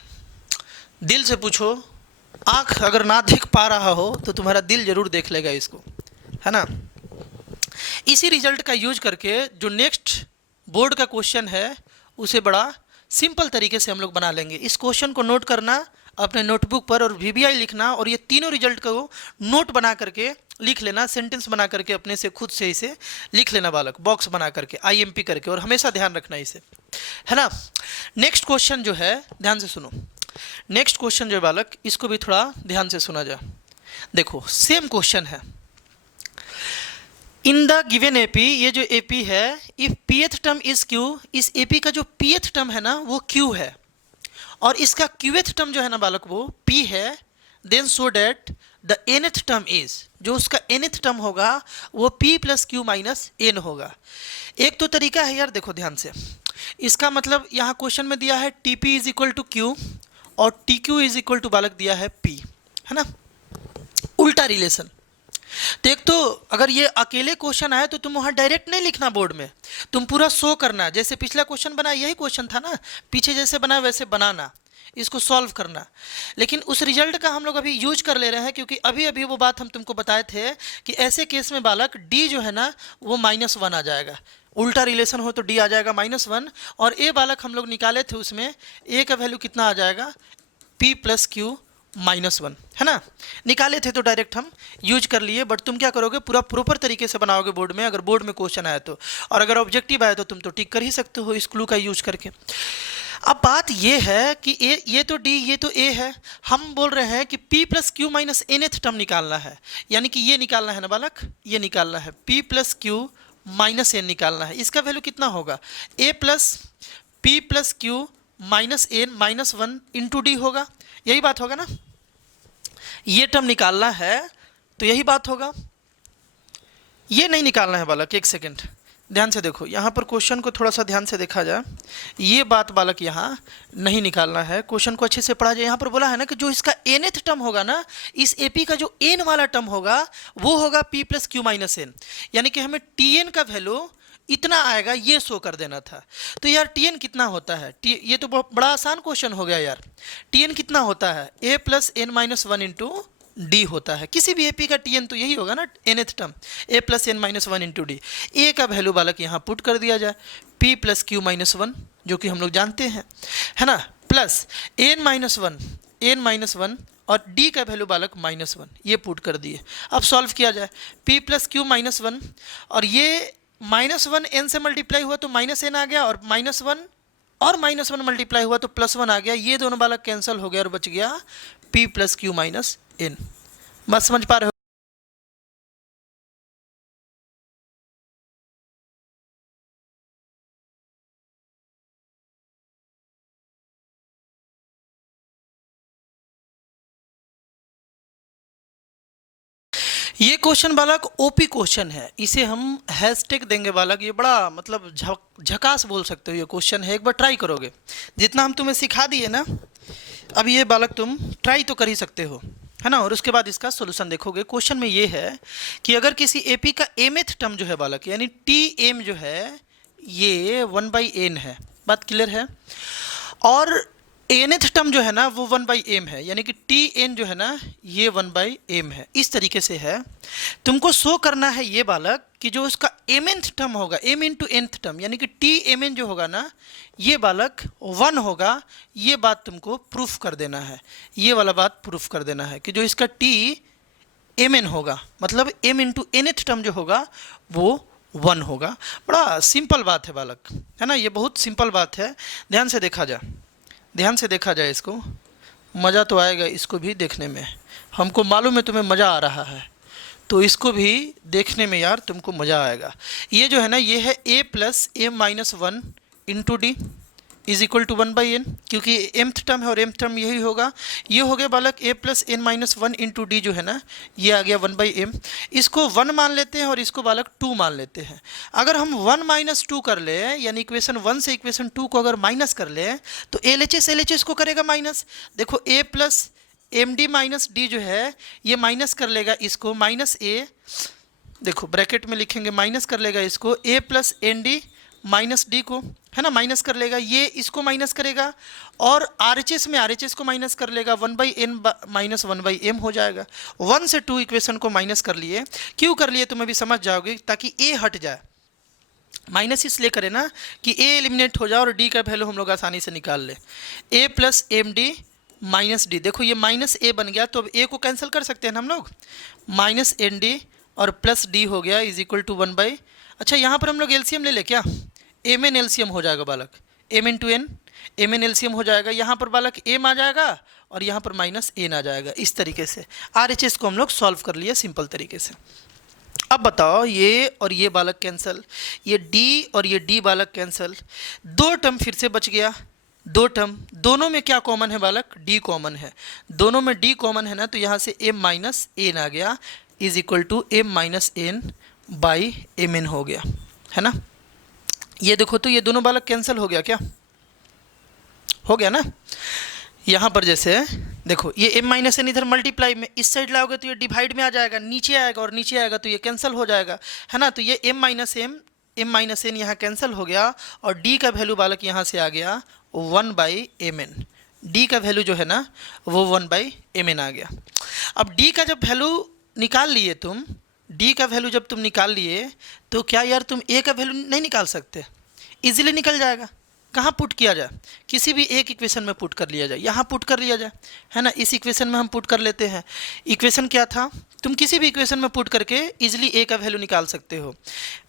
दिल से पूछो। आँख अगर ना देख पा रहा हो तो तुम्हारा दिल जरूर देख लेगा इसको, है ना। इसी रिजल्ट का यूज करके जो नेक्स्ट बोर्ड का क्वेश्चन है उसे बड़ा सिंपल तरीके से हम लोग बना लेंगे। इस क्वेश्चन को नोट करना अपने नोटबुक पर और वीबीआई लिखना, और ये तीनों रिजल्ट को नोट बना करके लिख लेना, सेंटेंस बना करके अपने से खुद से इसे लिख लेना बालक, बॉक्स बना करके आईएमपी करके, और हमेशा ध्यान रखना इसे, है ना। नेक्स्ट क्वेश्चन जो है ध्यान से सुनो, नेक्स्ट क्वेश्चन जो है बालक, इसको भी थोड़ा ध्यान से सुना जाए। देखो सेम क्वेश्चन है, इन द गिवन एपी, ये जो एपी है, if pth term is q, इस एपी का जो pth टर्म है ना वो q है, और इसका qth टर्म जो है ना बालक वो p है, then so that the nth term is, जो उसका nth टर्म होगा वो p + q - n होगा। एक तो तरीका है यार, देखो ध्यान से, इसका मतलब यहाँ क्वेश्चन में दिया है tp = q और tq = बालक दिया है p, है ना, उल्टा रिलेशन। तो एक तो अगर ये अकेले क्वेश्चन आए तो तुम वहाँ डायरेक्ट नहीं लिखना बोर्ड में, तुम पूरा शो करना, जैसे पिछला क्वेश्चन बना यही क्वेश्चन था ना, पीछे जैसे बना वैसे बनाना, इसको सॉल्व करना। लेकिन उस रिजल्ट का हम लोग अभी यूज कर ले रहे हैं, क्योंकि अभी अभी वो बात हम तुमको बताए थे कि ऐसे केस में बालक d जो है ना वो -1 आ जाएगा, उल्टा रिलेशन हो तो d आ जाएगा -1, और a बालक हम लोग निकाले थे, उसमें a का वैल्यू कितना आ जाएगा, p + q -1, है ना। निकाले थे तो डायरेक्ट हम यूज कर लिए, बट तुम क्या करोगे, पूरा प्रॉपर तरीके से बनाओगे बोर्ड में, अगर बोर्ड में क्वेश्चन आया तो, और अगर ऑब्जेक्टिव आया तो तुम तो टिक कर ही सकते हो इस क्लू का यूज करके। अब बात ये है कि ये तो d, ये तो a है, हम बोल रहे हैं कि p + q - nth टर्म निकालना है, यानी कि ये निकालना है ना बालक, ये निकालना है, p + q - n निकालना है। इसका वैल्यू कितना होगा, a + p + q - n -1 into D होगा, यही बात होगा ना। ये टर्म निकालना है तो यही बात होगा, ये नहीं निकालना है बालक। एक सेकंड ध्यान से देखो, यहाँ पर क्वेश्चन को थोड़ा सा ध्यान से देखा जाए, ये बात बालक यहाँ नहीं निकालना है, क्वेश्चन को अच्छे से पढ़ा जाए। यहाँ पर बोला है ना कि जो इसका nth टर्म होगा ना, इस एपी का जो n वाला टर्म होगा वो होगा p + q - n, यानी कि हमें tn का वैल्यू इतना आएगा, ये शो कर देना था। तो यार tn कितना होता है, ये तो बड़ा आसान क्वेश्चन हो गया यार। tn कितना होता है, a + n - 1 इंटू डी होता है, किसी भी एपी का tn तो यही होगा ना, nth term a + n - 1 into D. a का वैल्यू बालक यहाँ पुट कर दिया जाए, p + q - 1 जो कि हम लोग जानते हैं, है ना, प्लस n - 1 और d का वैल्यू बालक -1, ये पुट कर दिए। अब सॉल्व किया जाए, p + q - 1, और ये -1 n से मल्टीप्लाई हुआ तो -n आ गया, और -1 और -1 मल्टीप्लाई हुआ तो +1 आ गया, ये दोनों बालक कैंसिल हो गया और बच गया p + q - n। बात समझ पा रहे हो। ये क्वेश्चन बालक ओपी क्वेश्चन है, इसे हम हैशटैग देंगे बालक, ये बड़ा मतलब झकास बोल सकते हो ये क्वेश्चन है। एक बार ट्राई करोगे, जितना हम तुम्हें सिखा दिए ना, अब ये बालक तुम ट्राई तो कर ही सकते हो, है ना। और उसके बाद इसका सोल्यूशन देखोगे। क्वेश्चन में ये है कि अगर किसी एपी का एमथ टर्म जो है बालक, यानी टी एम जो है ये 1/n है, बात क्लियर है, और एनथ टर्म जो है ना वो 1/m है, यानी कि टी एन जो है ना ये 1/m है। इस तरीके से है। तुमको शो करना है ये बालक कि जो उसका mnth टर्म होगा, m इंटू nth टर्म, यानी कि टी एम एन जो होगा ना ये बालक 1 होगा। ये बात तुमको प्रूफ कर देना है, ये वाला बात प्रूफ कर देना है कि जो इसका टी एम एन होगा, मतलब m इंटू nth टर्म जो होगा वो 1 होगा। बड़ा सिंपल बात है बालक, है ना, ये बहुत सिंपल बात है। ध्यान से देखा जाए, ध्यान से देखा जाए इसको, मज़ा तो आएगा इसको भी देखने में। हमको मालूम है तुम्हें मज़ा आ रहा है, तो इसको भी देखने में यार तुमको मज़ा आएगा। ये जो है ना ये है a plus m minus 1 into D is equal to 1/n, क्योंकि mth टर्म है और mth टर्म यही होगा। ये हो गया बालक a plus n minus 1 into d जो है ना ये आ गया 1/m। इसको 1 मान लेते हैं और इसको बालक 2 मान लेते हैं। अगर हम 1 माइनस 2 कर ले, यानी इक्वेशन 1 से इक्वेशन 2 को अगर माइनस कर ले तो LHS को करेगा माइनस। देखो a plus m d minus d जो है ये माइनस कर लेगा इसको, माइनस ए, देखो ब्रैकेट में लिखेंगे, माइनस कर लेगा इसको a plus n d minus d को, है ना, माइनस कर लेगा। ये इसको माइनस करेगा और RHS में RHS को माइनस कर लेगा, 1/n माइनस 1/m हो जाएगा। 1 से 2 इक्वेशन को माइनस कर लिए, क्यों कर लिए तुम अभी समझ जाओगे, ताकि a हट जाए। माइनस इसलिए करें ना कि a एलिमिनेट हो जाए और d का वैल्यू हम लोग आसानी से निकाल लें। a plus m d minus d, देखो ये माइनस a बन गया, तो अब a को कैंसिल कर सकते हैं ना हम लोग, माइनस एन डी और प्लस d हो गया इज इक्वल टू 1/। अच्छा यहाँ पर हम लोग एलसीएम ले ले क्या, एम एन एलसीएम हो जाएगा बालक, m into n, m n LCM हो जाएगा। यहाँ पर बालक m आ जाएगा और यहाँ पर माइनस n आ जाएगा। इस तरीके से RHS को हम लोग सॉल्व कर लिए सिंपल तरीके से। अब बताओ ये और ये बालक कैंसिल, ये d और ये d बालक कैंसिल, 2 टर्म फिर से बच गया। 2 टर्म, दोनों में क्या कॉमन है बालक, d कॉमन है। दोनों में d कॉमन है ना, तो यहाँ से m माइनस n आ गया is equal to m minus n by m n हो गया, है ना। ये देखो तो ये दोनों बालक कैंसिल हो गया, क्या हो गया ना। यहाँ पर जैसे देखो ये m माइनस एन इधर मल्टीप्लाई में इस साइड लाओगे तो ये डिवाइड में आ जाएगा, नीचे आएगा और नीचे आएगा तो ये कैंसिल हो जाएगा, है ना। तो ये m माइनस एन यहाँ कैंसिल हो गया और d का वैल्यू बालक यहाँ से आ गया 1/mn। d का वैल्यू जो है ना वो 1/mn आ गया। अब d का जब वैल्यू निकाल लिए तुम, d का वैल्यू जब तुम निकाल लिए तो क्या यार तुम a का वैल्यू नहीं निकाल सकते, इजीली निकल जाएगा। कहाँ पुट किया जाए, किसी भी एक इक्वेशन में पुट कर लिया जाए, यहाँ पुट कर लिया जाए, है ना। इस इक्वेशन में हम पुट कर लेते हैं। इक्वेशन क्या था, तुम किसी भी इक्वेशन में पुट करके इजीली a का वैल्यू निकाल सकते हो।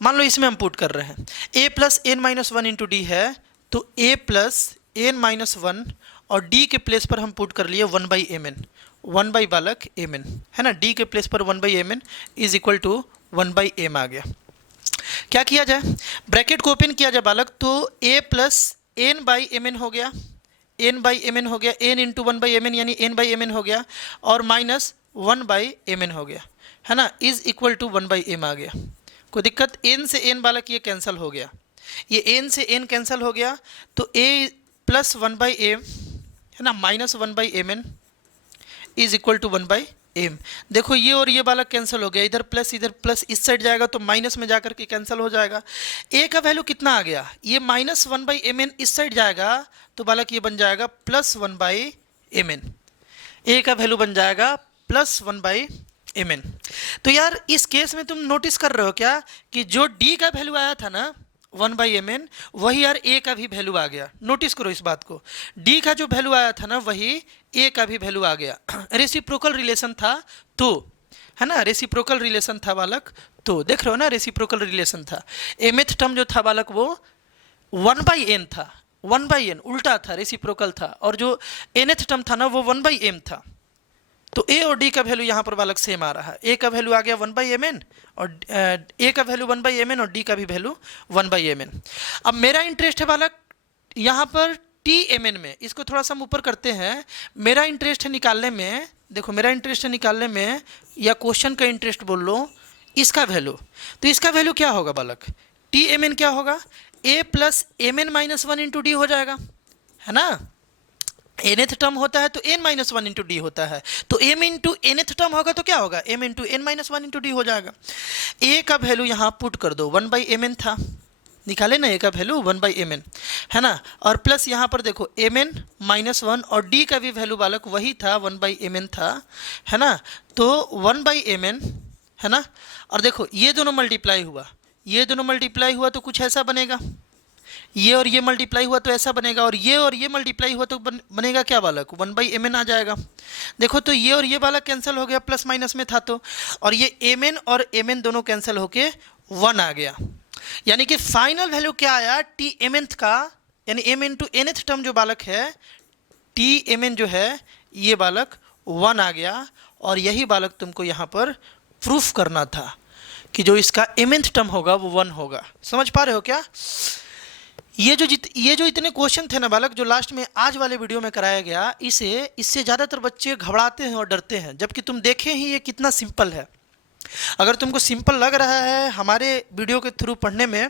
मान लो इसमें हम पुट कर रहे हैं a plus n minus 1 into d है, तो a प्लस एन माइनस 1 और d के प्लेस पर हम पुट कर लिए 1/mn, 1 बालक mn, है ना। d के प्लेस पर 1/mn is equal to 1/m आ गया। क्या किया जाए, ब्रैकेट को ओपन किया जाए बालक, तो a plus n by m n हो गया, n बाई एम एन हो गया, n इंटू 1/mn यानी n/mn हो गया, और माइनस 1/mn हो गया, है ना, इज इक्वल टू 1/m आ गया। कोई दिक्कत, n से n बालक ये कैंसिल हो गया, ये n से n कैंसिल हो गया, तो a प्लस 1/m, है ना, minus 1/mn is equal to 1/m। देखो ये और ये बालक कैंसिल हो गया, इधर प्लस इस साइड जाएगा तो माइनस में जाकर के कैंसिल हो जाएगा। a का वैल्यू कितना आ गया, ये माइनस 1/mn इस साइड जाएगा तो बालक ये बन जाएगा प्लस 1/mn, a का वैल्यू बन जाएगा प्लस 1/mn। तो यार इस केस में तुम नोटिस कर रहे हो क्या कि जो d का वैल्यू आया था ना 1/mn, वही यार a का भी वैल्यू आ गया। नोटिस करो इस बात को, d का जो वैल्यू आया था ना वही a का भी वैल्यू आ गया। रेसिप्रोकल रिलेशन था तो, है ना, रेसिप्रोकल रिलेशन था बालक, तो देख रहे हो ना रेसिप्रोकल रिलेशन था। mth टर्म जो था बालक वो 1/n था, 1/n उल्टा था, रेसिप्रोकल था, और जो nth टर्म था ना वो 1/m था। तो a और d का वैल्यू यहाँ पर बालक सेम आ रहा है, a का वैल्यू आ गया 1/mn और a का वैल्यू 1/mn और d का भी वैल्यू 1/mn। अब मेरा इंटरेस्ट है बालक यहाँ पर TMN में, इसको थोड़ा सा हम ऊपर करते हैं। मेरा इंटरेस्ट है निकालने में, देखो मेरा इंटरेस्ट है निकालने में, या क्वेश्चन का इंटरेस्ट बोल लो, इसका वैल्यू। तो इसका वैल्यू क्या होगा बालक, TMN क्या होगा, a plus mn minus 1 into D हो जाएगा, है ना। nth टर्म होता है तो n minus one into d होता है, तो m इंटू nth टर्म होगा तो क्या होगा, m into n minus one into D हो जाएगा। a का वैल्यू यहाँ पुट कर दो, 1/mn था, निकाले ना, a का वैल्यू 1/mn है ना, और प्लस यहाँ पर देखो mn माइनस वन, और d का भी वैल्यू बालक वही था, 1/mn था, है ना, तो 1/mn है ना, और देखो ये दोनों मल्टीप्लाई हुआ, ये दोनों मल्टीप्लाई हुआ तो कुछ ऐसा बनेगा, ये और ये मल्टीप्लाई हुआ तो ऐसा बनेगा, और ये मल्टीप्लाई हुआ तो बनेगा क्या बालक, 1/mn आ जाएगा। देखो तो ये और ये बालक कैंसिल हो गया, प्लस माइनस में था तो, और ये mn और mn दोनों कैंसिल होके 1 आ गया, यानी कि फाइनल वैल्यू क्या आया, टी mnth का, यानी m इंटू nth टर्म जो बालक है, टी mn जो है ये बालक 1 आ गया, और यही बालक तुमको यहाँ पर प्रूफ करना था कि जो इसका mnth टर्म होगा वो 1 होगा। समझ पा रहे हो क्या? ये जो इतने क्वेश्चन थे ना बालक, जो लास्ट में आज वाले वीडियो में कराया गया, इससे ज़्यादातर बच्चे घबराते हैं और डरते हैं, जबकि तुम देखें ही ये कितना सिंपल है। अगर तुमको सिंपल लग रहा है हमारे वीडियो के थ्रू पढ़ने में,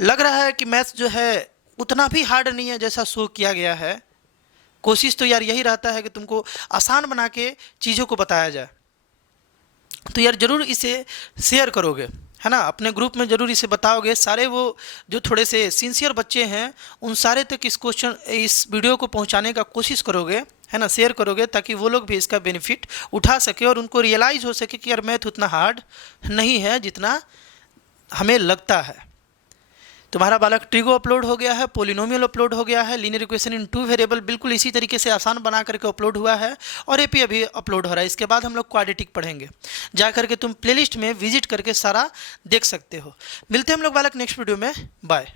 लग रहा है कि मैथ्स जो है उतना भी हार्ड नहीं है जैसा शो किया गया है, कोशिश तो यार यही रहता है कि तुमको आसान बना के चीज़ों को बताया जाए, तो यार ज़रूर इसे शेयर करोगे, है ना, अपने ग्रुप में ज़रूर इसे बताओगे, सारे वो जो थोड़े से सिंसियर बच्चे हैं उन सारे तक इस वीडियो को पहुंचाने का कोशिश करोगे, है ना, शेयर करोगे, ताकि वो लोग भी इसका बेनिफिट उठा सके और उनको रियलाइज़ हो सके कि यार मैथ उतना हार्ड नहीं है जितना हमें लगता है। तुम्हारा बालक ट्रिगो अपलोड हो गया है, पोलिनोमियल अपलोड हो गया है, लीनियर इक्वेशन इन 2 वेरिएबल बिल्कुल इसी तरीके से आसान बना करके अपलोड हुआ है, और एपी अभी अपलोड हो रहा है। इसके बाद हम लोग क्वाड्रेटिक पढ़ेंगे, जा करके तुम प्लेलिस्ट में विजिट करके सारा देख सकते हो। मिलते हैं हम लोग बालक नेक्स्ट वीडियो में, बाय।